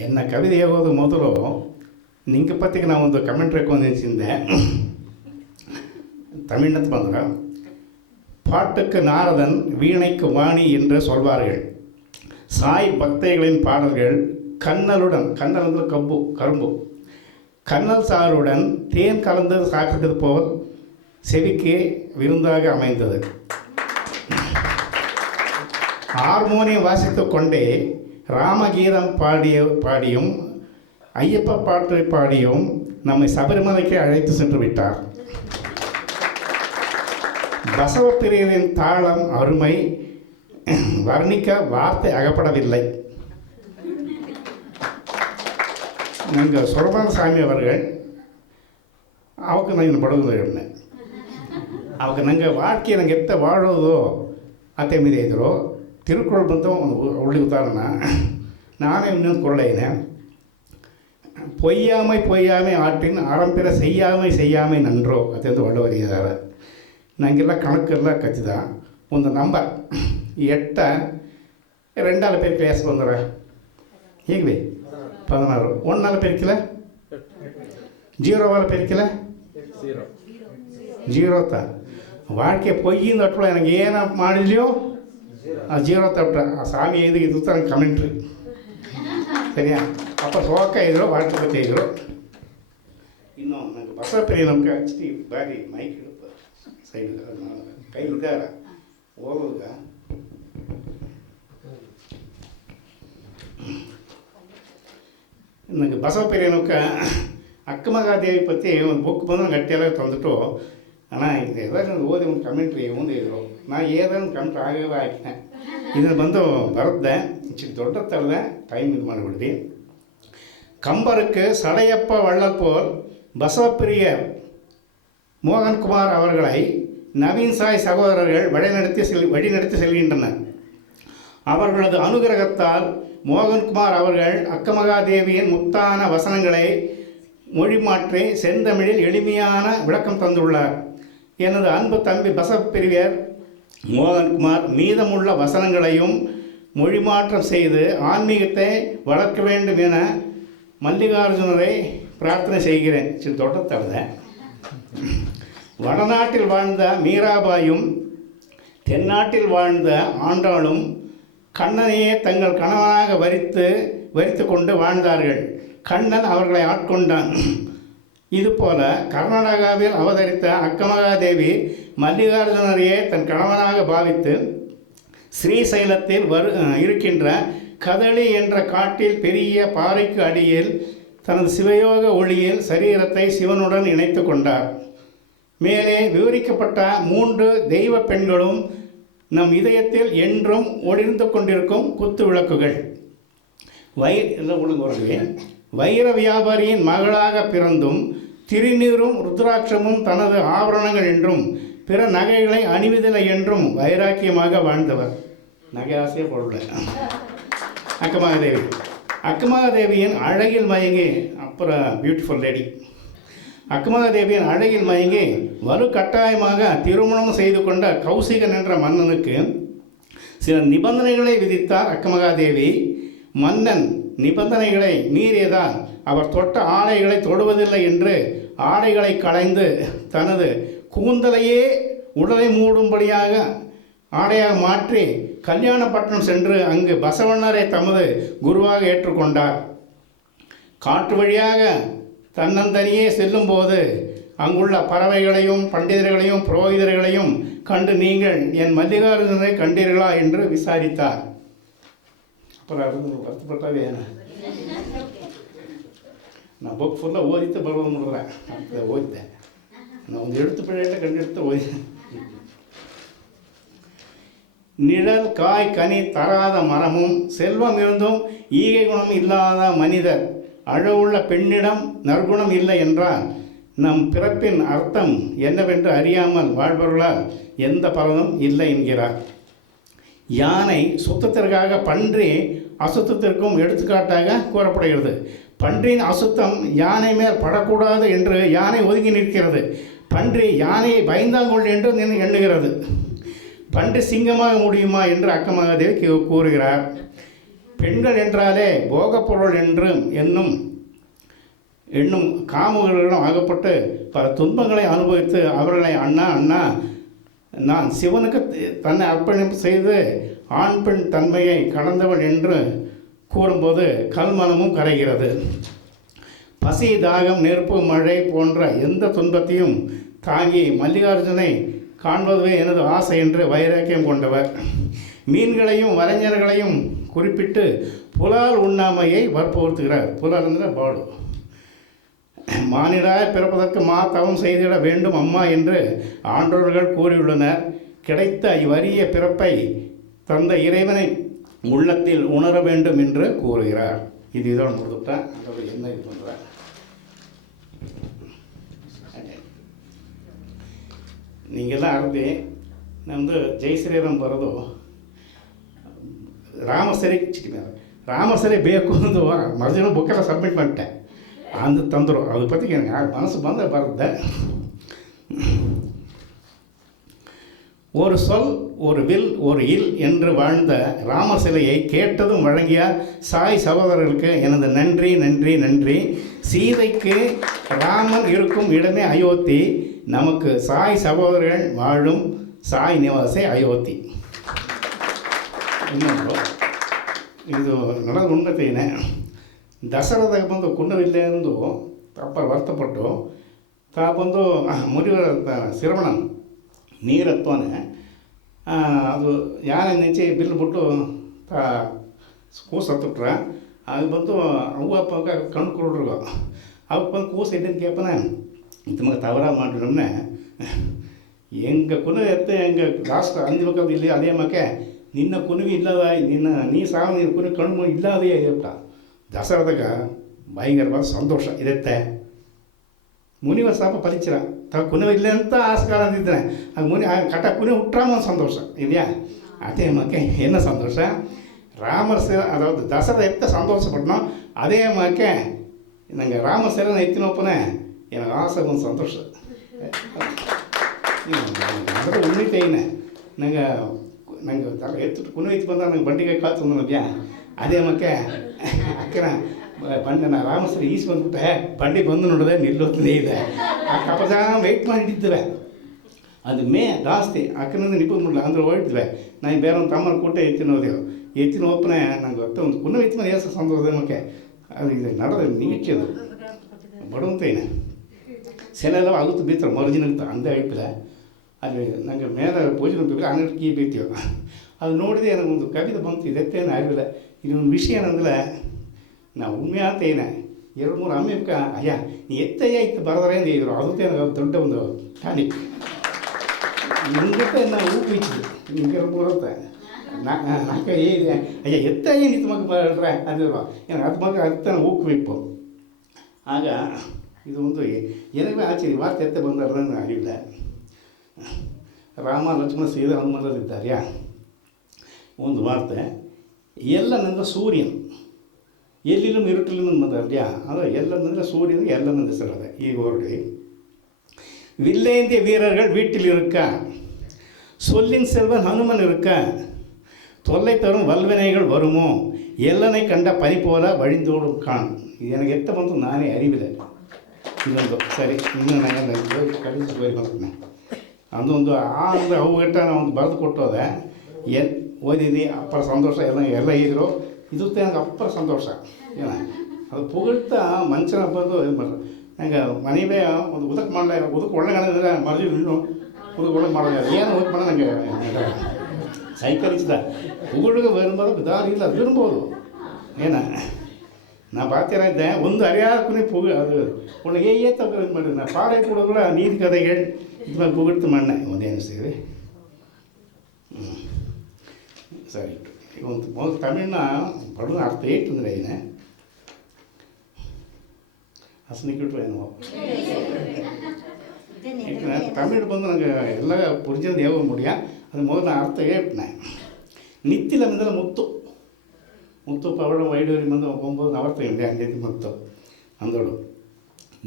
ಎನ್ನ ಕವಿತೆ ಹೇಳೋದು ಮೊದಲು ನಿಂಗೆ ಪತ್ತಿಗೆ ನಾವು ಒಂದು ಕಮೆಂಟ್ ರೆಕ್ಕೊಂಡು ನೆನೆಸಿದ್ದೆ. தமிழ்னு ಬಂದ್ರೆ பாட்டுக்கு நாரதன் வீணைக்கு வாணி என்று சொல்வார்கள். சாய் பக்தைகளின் பாடல்கள் கண்ணல் வந்து கரும்பு கண்ணல் சாறுடன் தேன் கலந்து சாப்பிட்டது போல் செவிக்கு விருந்தாக அமைந்தது. ஹார்மோனியம் வாசித்து கொண்டே ராமகீதம் பாடியும் ஐயப்ப பாட்டு பாடியும் நம்மை சபரிமலைக்கு அழைத்து சென்று விட்டார். பசவப்பிரியரின் தாளம் அருமை வர்ணிக்க வார்த்தை அகப்படவில்லை. நாங்கள் சுரபான சாமி அவர்கள் ಅವಕ್ಕೆ ನಾನು ಬಡೋದು ಹೇಳನೆ ಅವಕ್ಕೆ ನಂಗೆ ವಾಕ್ಯ ನಂಗೆ ಎತ್ತ ವಾಡೋದು ಅತ್ತೆ ಮೀದೆ ಇದ್ದರು ತಿರುಕೊಳ್ಳು ಬಂತ ಒಂದು ಒಳ್ಳೆ ಉದಾಹರಣೆ. ನಾನೇ ಇನ್ನೊಂದು ಕೊರಳೇನೆ பொய்யாமை ஆற்றின் ஆரம்பிற செய்யாமை நன்றோ ಅದೆಂದು ಒಳ್ಳೆಯವರಿದ್ದಾರೆ. ನನಗೆಲ್ಲ ಕಣಕ್ಕೆಲ್ಲ ಕಚ್ಚಿದ ಒಂದು ನಂಬರ್ 8 2 பேருக்கு லேஸ் ಬಂದರೆ ಹೇಗೆ 16 1 பேருக்கில் 0 பேருக்கில் 0 ತ வாழ்க்கை பொய்ಯಿಂದ ಅಟ್ಲು ನನಗೆ ಏನು ಮಾಡಿದ್ಯೋ ಆ 0 ತಟ್ಟ ಆ ಸ್ವಾಮಿ ಇದು ತರ ಕಮೆಂಟ್ರಿ ಸರಿಯಾ. ಅಪ್ಪ ಸೋಕ ಇದ್ರು வாழ்க்கை ಬಗ್ಗೆ ಇದ್ರು. ಇನ್ನು ನನಗೆ ಬಸವಪ್ರಿಯ ನಮ್ಗೆ ಹಚ್ಚಿ ಬಾರಿ ಮೈಕ್ ಇಡುತ್ತೆ ಸೈಡ್ ಕೈ ಇದ್ದಾರ ಹೋಗೋದ ನನಗೆ ಬಸವಪ್ರಿಯ ನಮ್ಗೆ ಅಕ್ಕಮಹಾದೇವಿ ಪತ್ತಿ ಒಂದು ಬುಕ್ ಬಂದು ಗಟ್ಟಿಯೆಲ್ಲ ತಂದುಬಿಟ್ಟು ಅಣ್ಣ ಇದು ಎಲ್ಲರೂ ಓದಿ ಒಂದು ಕಮೆಂಟ್ರಿ ಮುಂದೆ ಇದ್ರು. ನಾ ಏದೊಂದು ಕಮೆಂಟ್ರಿ ಆಗவே ಹಾಕಿದೆ. ಇದನ್ನು ಬಂದು ಬರುತ್ತೆ ದೊಡ್ಡ ತರದೆ ಟೈಮ್ ಇದು ಮಾಡಿಬಿಡ್ದು. கம்பருக்கு சடையப்ப வள்ளல் போல் பசவப்பிரியர் மோகன்குமார் அவர்களை நவீன் சாய் சகோதரர்கள் வழிநடத்தி செல்கின்றனர். அவர்களது அனுகிரகத்தால் மோகன்குமார் அவர்கள் அக்கமகாதேவியின் முத்தான வசனங்களை மொழிமாற்றி செந்தமிழில் எளிமையான விளக்கம் தந்துள்ளார். எனது அன்பு தம்பி பசவப்பிரியர் மோகன்குமார் மீதமுள்ள வசனங்களையும் மொழிமாற்றம் செய்து ஆன்மீகத்தை வளர்க்க வேண்டும் என மல்லிகார்ஜுனரை பிரார்த்தனை செய்கிறேன். தோட்டத்தழுத வடநாட்டில் வாழ்ந்த மீராபாயும் தென்னாட்டில் வாழ்ந்த ஆண்டாளும் கண்ணனையே தங்கள் கணவனாக வரித்து கொண்டு வாழ்ந்தார்கள். கண்ணன் அவர்களை ஆட்கொண்டான். இதுபோல கர்நாடகாவில் அவதரித்த அக்கமகாதேவி மல்லிகார்ஜுனரையே தன் கணவனாக பாவித்து ஸ்ரீசைலத்தில் இருக்கின்ற கதளி என்ற காட்டில் பெரிய பாறைக்கு அடியில் தனது சிவயோக ஒளியில் சரீரத்தை சிவனுடன் இணைத்து கொண்டார். மேலே விவரிக்கப்பட்ட 3 தெய்வ பெண்களும் நம் இதயத்தில் என்றும் ஒளிர்ந்து கொண்டிருக்கும் குத்து விளக்குகள். வைர வியாபாரியின் மகளாக பிறந்தும் திருநீரும் ருத்ராட்சமும் தனது ஆபரணங்கள் என்றும் பிற நகைகளை அணிவதில்லை என்றும் வைராக்கியமாக வாழ்ந்தவர். நகை ஆசையே பொருள் அக்கமகாதேவியின் அழகில் மயங்கி அப்புறம் பியூட்டிஃபுல் லேடி அக்கமகாதேவியின் அழகில் மயங்கி வலு கட்டாயமாக திருமணம் செய்து கொண்ட கௌசிகன் என்ற மன்னனுக்கு சில நிபந்தனைகளை விதித்தார் அக்கமகாதேவி. மன்னன் நிபந்தனைகளை மீறியதால் அவர் தொட்ட ஆடைகளை தொடுவதில்லை என்று ஆடைகளை களைந்து தனது கூந்தலையே உடலை மூடும்படியாக ஆடையாக மாற்றி கல்யாணப்பட்டினம் சென்று அங்கு பசவண்ணரை தமது குருவாக ஏற்றுக்கொண்டார். காற்று வழியாக தன்னந்தனியே செல்லும்போது அங்குள்ள பறவைகளையும் பண்டிதர்களையும் புரோகிதர்களையும் கண்டு நீங்கள் என் மல்லிகார்ஜுனரை கண்டீர்களா என்று விசாரித்தார். அப்புறம் வருத்தப்பட்டாவே நான் புக் ஃபுல்லாக ஓதித்து பருவம் முடிறேன். அதை ஓதித்தேன் நான் ಒಂದು எழுத்து பிழையில கண்டெடுத்து ஓதி. நிழல் காய் கனி தராத மரமும் செல்வம் இருந்தும் ஈகை குணம் இல்லாத மனிதர் அழவுள்ள பெண்ணிடம் நற்குணம் இல்லை என்றால் நம் பிறப்பின் அர்த்தம் என்னவென்று அறியாமல் வாழ்பவர்களால் எந்த பலனும் இல்லை என்கிறார். யானை சுத்தத்திற்காக பன்றி அசுத்தத்திற்கும் எடுத்துக்காட்டாக கூறப்படுகிறது. பன்றியின் அசுத்தம் யானை மேல் படக்கூடாது என்று யானை ஒதுங்கி நிற்கிறது. பன்றி யானையை பயந்தாங்கொள் என்று எண்ணுகிறது. பன்றி சிங்கமாக முடியுமா என்று அக்கமகாதேவி கூறுகிறார். பெண்கள் என்றாலே போகப்பொருள் என்னும் காமுகர்களிடம் ஆகப்பட்டு பல துன்பங்களை அனுபவித்து அவர்களை அண்ணா நான் சிவனுக்கு தன்னை அர்ப்பணிப்பு செய்து ஆண் பெண் தன்மையை கடந்தவள் என்று கூறும்போது கல்மனமும் கரைகிறது. பசி, தாகம், நெருப்பு, மழை போன்ற எந்த துன்பத்தையும் தாங்கி மல்லிகார்ஜுனை காண்பதுவே எனது ஆசை என்று வைராக்கியம் கொண்டவர். மீன்களையும் வரைஞர்களையும் குறிப்பிட்டு புலால் உண்ணாமையை வற்புறுத்துகிறார். புலால் என்ற பாடு. மானிடாய் பிறப்பதற்கு தவம் செய்திட வேண்டும் அம்மா என்று ஆன்றோர்கள் கூறியுள்ளனர். கிடைத்த இவ்வறிய பிறப்பை தந்த இறைவனை உள்ளத்தில் உணர வேண்டும் என்று கூறுகிறார். இது இதோட கொடுத்துட்டேன். அதோட என்ன இது பண்ணுறேன், நீங்கள்லாம் ಅರ್ಧಿ ನಮ್ಮದು ಜೈ ಶ್ರೀರಾಮ್ ಬರೋದು ರಾಮಸರಿ ಬೇಕು ಅಂದು ಮರುದಿನ ಬುಕ್ಕೆಲ್ಲ ಸಬ್ಮಿಟ್ ಮಾಡಿಟ್ಟೆ ಅಂದು ತಂದರು. ಅದ್ರ ಪತ್ತಿಗೆ ನನಗೆ ಮನಸ್ಸು ಬಂದ ಬರುತ್ತೆ. ஒரு சொல், ஒரு வில், ஒரு இல் என்று வாழ்ந்த ராமர் சிலையை கேட்டதும் வழங்கிய சாய் சகோதரர்களுக்கு எனது நன்றி நன்றி நன்றி. சீதைக்கு ராமன் இருக்கும் இடமே அயோத்தி, நமக்கு சாய் சகோதரர்கள் வாழும் ಸಾಯಿ ನಿವಾಸೆ ಅಯೋತಿ. ಇನ್ನೊಂದು ಇದು ನಡೆದ ಉನ್ನತೇನೆ ದಸರಾದಾಗ ಬಂದು ಕುಂಡವಿಲ್ಲೆ ಎಂದು ತಪ್ಪ ವರ್ತಪಟ್ಟು ತಾ ಬಂದು ಮುರಿವರ ಶಿರವಣನ್ ನೀರತ್ವನೆ ಅದು ಯಾನೆ ನೆಚ್ಚಿ ಬಿಲ್ ಬಿಟ್ಟು ತಾ ಕೂಸು ಹತ್ತಿಟ್ರ ಅದು ಬಂದು ಅವು ಅಪ್ಪ ಕಣ್ಣು ಕೊಡ್ರು ಅವಕ್ಕೆ ಬಂದು ಕೂಸು ಎದ್ದಿನ ಕೇಪನ ತಮಗೆ ತವರ ಮಾಡಿರಮ್ಮೆ எங்கள் குணம் எங்கள் லாஸ்ட் 5 பக்கம் இல்லை அதே மக்க நின்ன குணுவி இல்லாத நீ சாவு நீ குணி ಕಣ್ಣು ಇಲ್ಲದೇ ಹೇಳ್ಬಿಟ್ಟ. ದಸರಾದಾಗ ಭಯಂಕರವಾದ ಸಂತೋಷ ಇರುತ್ತೆ. ಮುನಿವರ್ ಸಾಪ ಪರಿಚಯ ಕುಣಿವ ಇಲ್ಲ ಅಂತ ಆಸ್ಕಾರ ಅಂದಿದ್ರೆ ಅದು ಕಟ ಕುಣಿ ಹುಟ್ರಾಮ ಒಂದು ಸಂತೋಷ ಇದೆಯಾ. அதே மக்க என்ன சந்தோஷம் ராமர் சிலை அதாவது தசரா எத்த சந்தோஷப்படணும் அதே மக்க நாங்கள் ராமர் சிலை எத்தினோப்பனே எனக்கு ஆசை ಒಂದು ಸಂತೋಷ. ಅದರ ಉಣ್ಣಿತೇನೆ ನಂಗೆ ಎತ್ತು ಕುಣಿತು ಬಂದ ನಂಗೆ ಬಂಡಿಗೆ ಕಾತು ನೋಡ್ಯಾ ಅದೇ ಮಕ್ಕೆ ಅಕ್ಕನ ಬಂಡೆ ನಾ ರಾಮಶ್ರೀ ಈಸಿ ಬಂದ್ಬಿಟ್ಟೆ ಬಂಡಿ ಬಂದು ನೋಡಿದೆ ನಿಲ್ಲೋತನೇ ಇದೆ ಆ ಕಪಜ ವೆಯ್ಟ್ ಮಾಡಿಟ್ಟಿದ್ದೆ ಅದು ಜಾಸ್ತಿ ಅಕ್ಕನಿಂದ ನಿಪ್ಪಲ್ಲ ಅಂದ್ರೆ ಹೊರಟಿದ್ವೆ ನಾನು ಬೇರೆ ಒಂದು ತಮ್ಮನ ಕೂಟ ಎತ್ತಿನೋದೆವು ಎತ್ತಿನ ಒಪ್ಪನೆ ನಂಗೆ ಗೊತ್ತ ಒಂದು ಕುಣಿತು ಮೇಲೆ ಏಸು ಸಂತೋಷದ ಮಕ್ಕೆ ಅದು ಇದು ನಡೆದ ನೀಚದು ಬಡವಂತೇನೆ ಸೆಲೆಲ್ಲ ಆಗುತ್ತೆ ಬೀತಾರೆ ಮರುಜಿನಂತ ಅಂದೇ ಆಯ್ತಿಲ್ಲ ಅಲ್ಲಿ ನನಗೆ ಮೇಲೆ ಪೂಜೆ ಬಿಟ್ಟರೆ ಅನ್ನಕ್ಕೆ ಬೀತೀವಿ ಅದು ನೋಡಿದೆ ನನಗೊಂದು ಕವಿತೆ ಬಂತು ಇದತ್ತೇನು ಆಗಿಲ್ಲ. ಇದೊಂದು ವಿಷಯ ಏನಂದ್ರೆ ನಾವು ಉಣ್ಮೆ ಅಂತ ಏನೇ 2-3 ಅಮ್ಮಿಕ ಅಯ್ಯ ನೀ ಎತ್ತಯ್ಯ ಇತ್ತು ಬರದ್ರೆ ಅಂತ ಇದ್ರು ಅದಕ್ಕೆ ನನಗೆ ದೊಡ್ಡ ಒಂದು ಟಾನಿಕ್ ನಿಂಗೆ ನಾವು ಊಪಿಸಿದ್ವಿ ನಿಮಗೆ 2-3 ಹೊತ್ತೆ ನಾಲ್ಕ ಏನಿದೆ ಅಯ್ಯ ಎತ್ತಯ್ಯ ನಿಂತು ಮಗ ಬರ್ರೆ ಅಂದಿಲ್ವ ಏನು ಅದು ಮಗ ಅದಕ್ಕೆ ಊಕ್ವಿಪ್ಪು. ಆಗ ಇದು ಒಂದು ಏನೇ ಆಚೆ ವಾರ್ತೆ ಎತ್ತೆ ಬಂದಾರ ಆಗಿಲ್ಲ. ರಾಮ ಲಕ್ಷ್ಮಣ ಸೀತಾ ಹನುಮಂತರಿದ್ದಾರ್ಯಾ ಒಂದು ವಾರ್ತೆ ಎಲ್ಲನಂದ್ರೆ ಸೂರ್ಯನ್ ಎಲ್ಲಿலும் இருட்டிலும் ಬಂದಾರ್ಯಾ ಅದು ಎಲ್ಲನಂದ್ರೆ சூரியனுக்கு ಎಲ್ಲನ ಹೆಸರದೆ. ಈಗ ಹೊರಡಿ வில்லேந்திய வீரர்கள் வீட்டில் இருக்க சொல்லின் செல்வன் ஹனுமன் இருக்க தொல்லை தரும் வல்வினைகள் வருமோ ಎಲ್ಲனை ಕಂಡ ಪನಿ ಪೋಲ ವழிந்தோடு ಕಾಣ್. ಇದು ನನಗೆ ಎತ್ತ ಬಂತು ನಾನೇ ಅರಿವಿಲ್ಲ. ಇದೊಂದು ಸರಿ ಇನ್ನೂ ನಾನು ಕಲಿಸಿ ಹೋಗಿ ಬರ್ತೀನಿ ಅದೊಂದು ಅಂದರೆ ಅವುಗಟ್ಟ ನಾವು ಒಂದು ಬರೆದು ಕೊಟ್ಟೋದೆ ಓದಿದ್ದು ಅಪ್ಪರ ಸಂತೋಷ ಎಲ್ಲ ಇದ್ರು ಇದು ನನಗೆ ಅಪ್ಪರ ಸಂತೋಷ ಏನ ಅದು ಪುಗಳ್ತಾ ಮಂಚನ ಬಂದು ಇದು ಮಾಡ್ರೆ ನಂಗೆ ಮನೆಯೇ ಒಂದು ಉದಕ್ಕೆ ಮಾಡಲ ಉದಕ್ಕೆ ಒಳ್ಳೆಗಂದ್ರೆ ಮರಳಿ ಇನ್ನೂ ಉದಕ್ಕೆ ಒಳಗೆ ಮಾಡೋದು ಏನು ಉದಕ್ಕೆ ಮಾಡ ನನಗೆ ಸೈಕಲ್ ಇಚ್ಚಿದ ಪುಗಳ್ಗೆ ಬರುம்போದು ದಾರಿ ಇಲ್ಲ ವಿರುಬೋದು ಏನ ನಾ ಬಾತಿರ ಇದ್ದೆ ಒಂದು ಅರಿಯಾಕುನಿ ಪುಗ ಅದು ಒಳಗೆ ತಗೋ ಇದು ಮಾಡಿದೆ ನಾ ಪಾಡೆ ಕೂಡ ನೀರು ಕதை ಹೇಳಿ ಇದು ಮೇಲೆ ಪುಗಿಡ್ತು ಮಣ್ಣೆ ಒಂದೇನು ಸೇರಿ ಸರಿ. ಈಗ ಒಂದು ಮೊದಲು ತಮಿಳ್ನ ಬಡವ ಅರ್ಥ ಏಟಂದ್ರೆ ಏನೇ ಹಸನಿಕ್ಕಿಟ್ಟು ಏನೋ ಯಾಕಂದ್ರೆ ತಮಿಳು ಬಂದು ನನಗೆ ಎಲ್ಲ ಪುರಿಜನ ದೇವ ಮುಡಿಯ ಅದು ಮೊದಲ ಅರ್ಥ ಹೇಳ್ಬಿಟ್ನೆ. ನಿತ್ತಿಲ ಬಂದರೆ ಮುತ್ತು ಪವಳ ವೈಡೂರಿ ಬಂದು 9 ನವರ್ತ ಇಂಡಿಯಾ ಅಂಜೈತಿ ಮುತ್ತು ಅಂದೋಳು.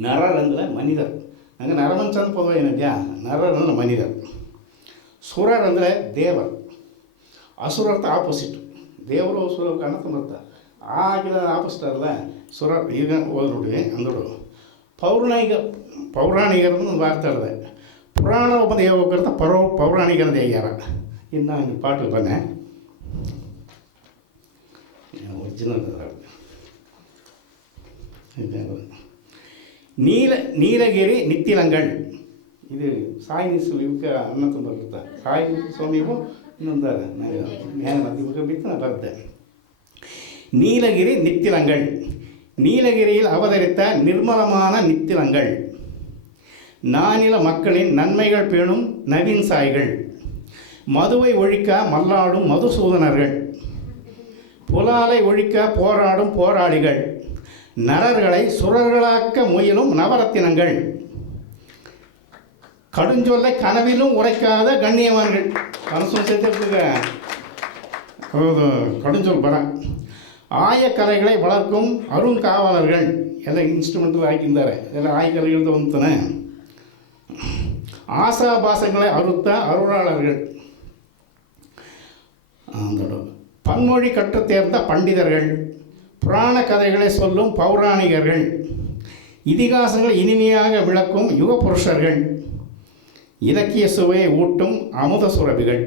ನರರ್ ಅಂದರೆ ಮನಿದರ್ ನಂಗೆ ನರಮಂಚ ಅಂತ ಪದ ಏನಿದೆಯಾ ನರರ್ ಅಂದರೆ ಮನಿದರ್. ಸುರರ್ ಅಂದರೆ ದೇವರ್, ಅಸುರರ್ಥ ಆಪೋಸಿಟ್ ದೇವರು ಸುರ ಕಾಣತ್ತ ಬರ್ತಾ ಆಗಿನ ಆಪೋಸಿಟ್ ಅಲ್ಲ ಸುರ ಈಗ ಹೋದ್ ನೋಡಿ ಅಂದರು ಪೌರಾಣಿಕರನ್ನು ಒಂದು ವಾರ್ತೆ ಹೇಳಿದೆ ಪುರಾಣ ಒಬ್ಬಂದು ಹೇಳ್ಬೇಕಂತ ಪೌರಾಣಿಕರದ್ದು ಹೇಗ್ಯಾರ ಇನ್ನು ಹಂಗೆ ಪಾಠ ಬನ್ನೆ ಒರಿಜಿನಲ್ ನೀಲಗಿರಿ ನಿತ್ತಿಲಂಗಳ್ ಇದು ಸಾಯಿ ಇವಕ್ಕೆ ಅನ್ನ ತುಂಬ ಬರುತ್ತೆ ಸಾಯಿ ಸ್ವಾಮಿಗೂ ಇನ್ನೊಂದು ಇವಾಗ ಬಿತ್ತು ನಾನು ಬರುತ್ತೆ நீலகிரி நித்திலங்கள் நீலகிரியில் அவதரித்த நிர்மலமான நித்திலங்கள் நானில மக்களின் நன்மைகள் பேணும் நவீன் சாய்கள் மதுவை ஒழிக்க மல்லாடும் மதுசூதனர்கள் புலாலை ஒழிக்க போராடும் போராளிகள் நரர்களை சுரர்களாக்க முயலும் நவரத்தினங்கள் கடுஞ்சொல்லை கனவிலும் உரைக்காத கண்ணியவான்கள் மனசும் சேர்த்துருக்குங்க கடுஞ்சொல் பரம் ಆಯಕಲೆகளை வளர்க்கும் ಅರುಂಕಾವಲர்கள் ಎಲ್ಲ ಇನ್ಸ್ಟ್ರೂಮೆಂಟ್ ಹಾಕಿದ್ದಾರೆ ಎಲ್ಲ ಆಯಕಲೆಗಳಿಂದ ಒಂತಾನೆ ஆசாபாசங்களை அறுத்த அருளாளர்கள் பன்மொழி கற்றுத் தேர்ந்த பண்டிதர்கள் புராண கதைகளை சொல்லும் பௌராணிகர்கள் இதிகாசங்களை இனிமையாக விளக்கும் யுக புருஷர்கள் இலக்கிய சுவையை ஊட்டும் அமுத சுரபிகள்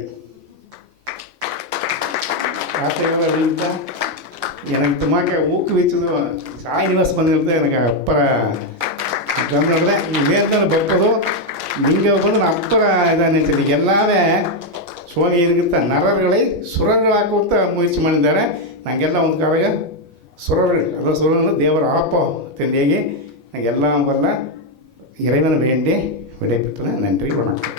எனக்கு துமாக்க ஊக்குவிச்சது சாய் நிவாஸ் ಬಂದಿರುತ್ತೆ எனக்கு ಅಪ್ಪರ ಗಮನಲ್ಲ ಈ ಮೇಲ್ತಾನೆ ಬರ್ತದೋ ನಿಂಗೆ ಬಂದು நான் ಅಪ್ಪರ ಇದಾನಿರ್ತೀನಿ ಎಲ್ಲವೇ ಸ್ವಾಮಿ ಇದಕ್ಕಿಂತ ನರರುಗಳೇ ಸುರಗಳಾಕುವಂತ ಮುಯற்சி ಮಾಡಿದ್ದಾರೆ ನನಗೆಲ್ಲ ಒಂದು ಕಾವಾಗ ಸುರಗಳು ಅದು ಸುರಗಳು ದೇವರ ஆப்போ தெரியேகி எனக்கு எல்லாம் வல்ல இறைவன் வேண்டி விடைபெற்றேன் நன்றி வணக்கம்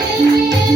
Hey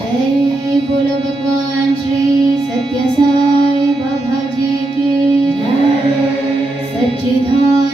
जय बोलो भगवान श्री सत्य साई बाबा जी की जय। सच्चिदानंद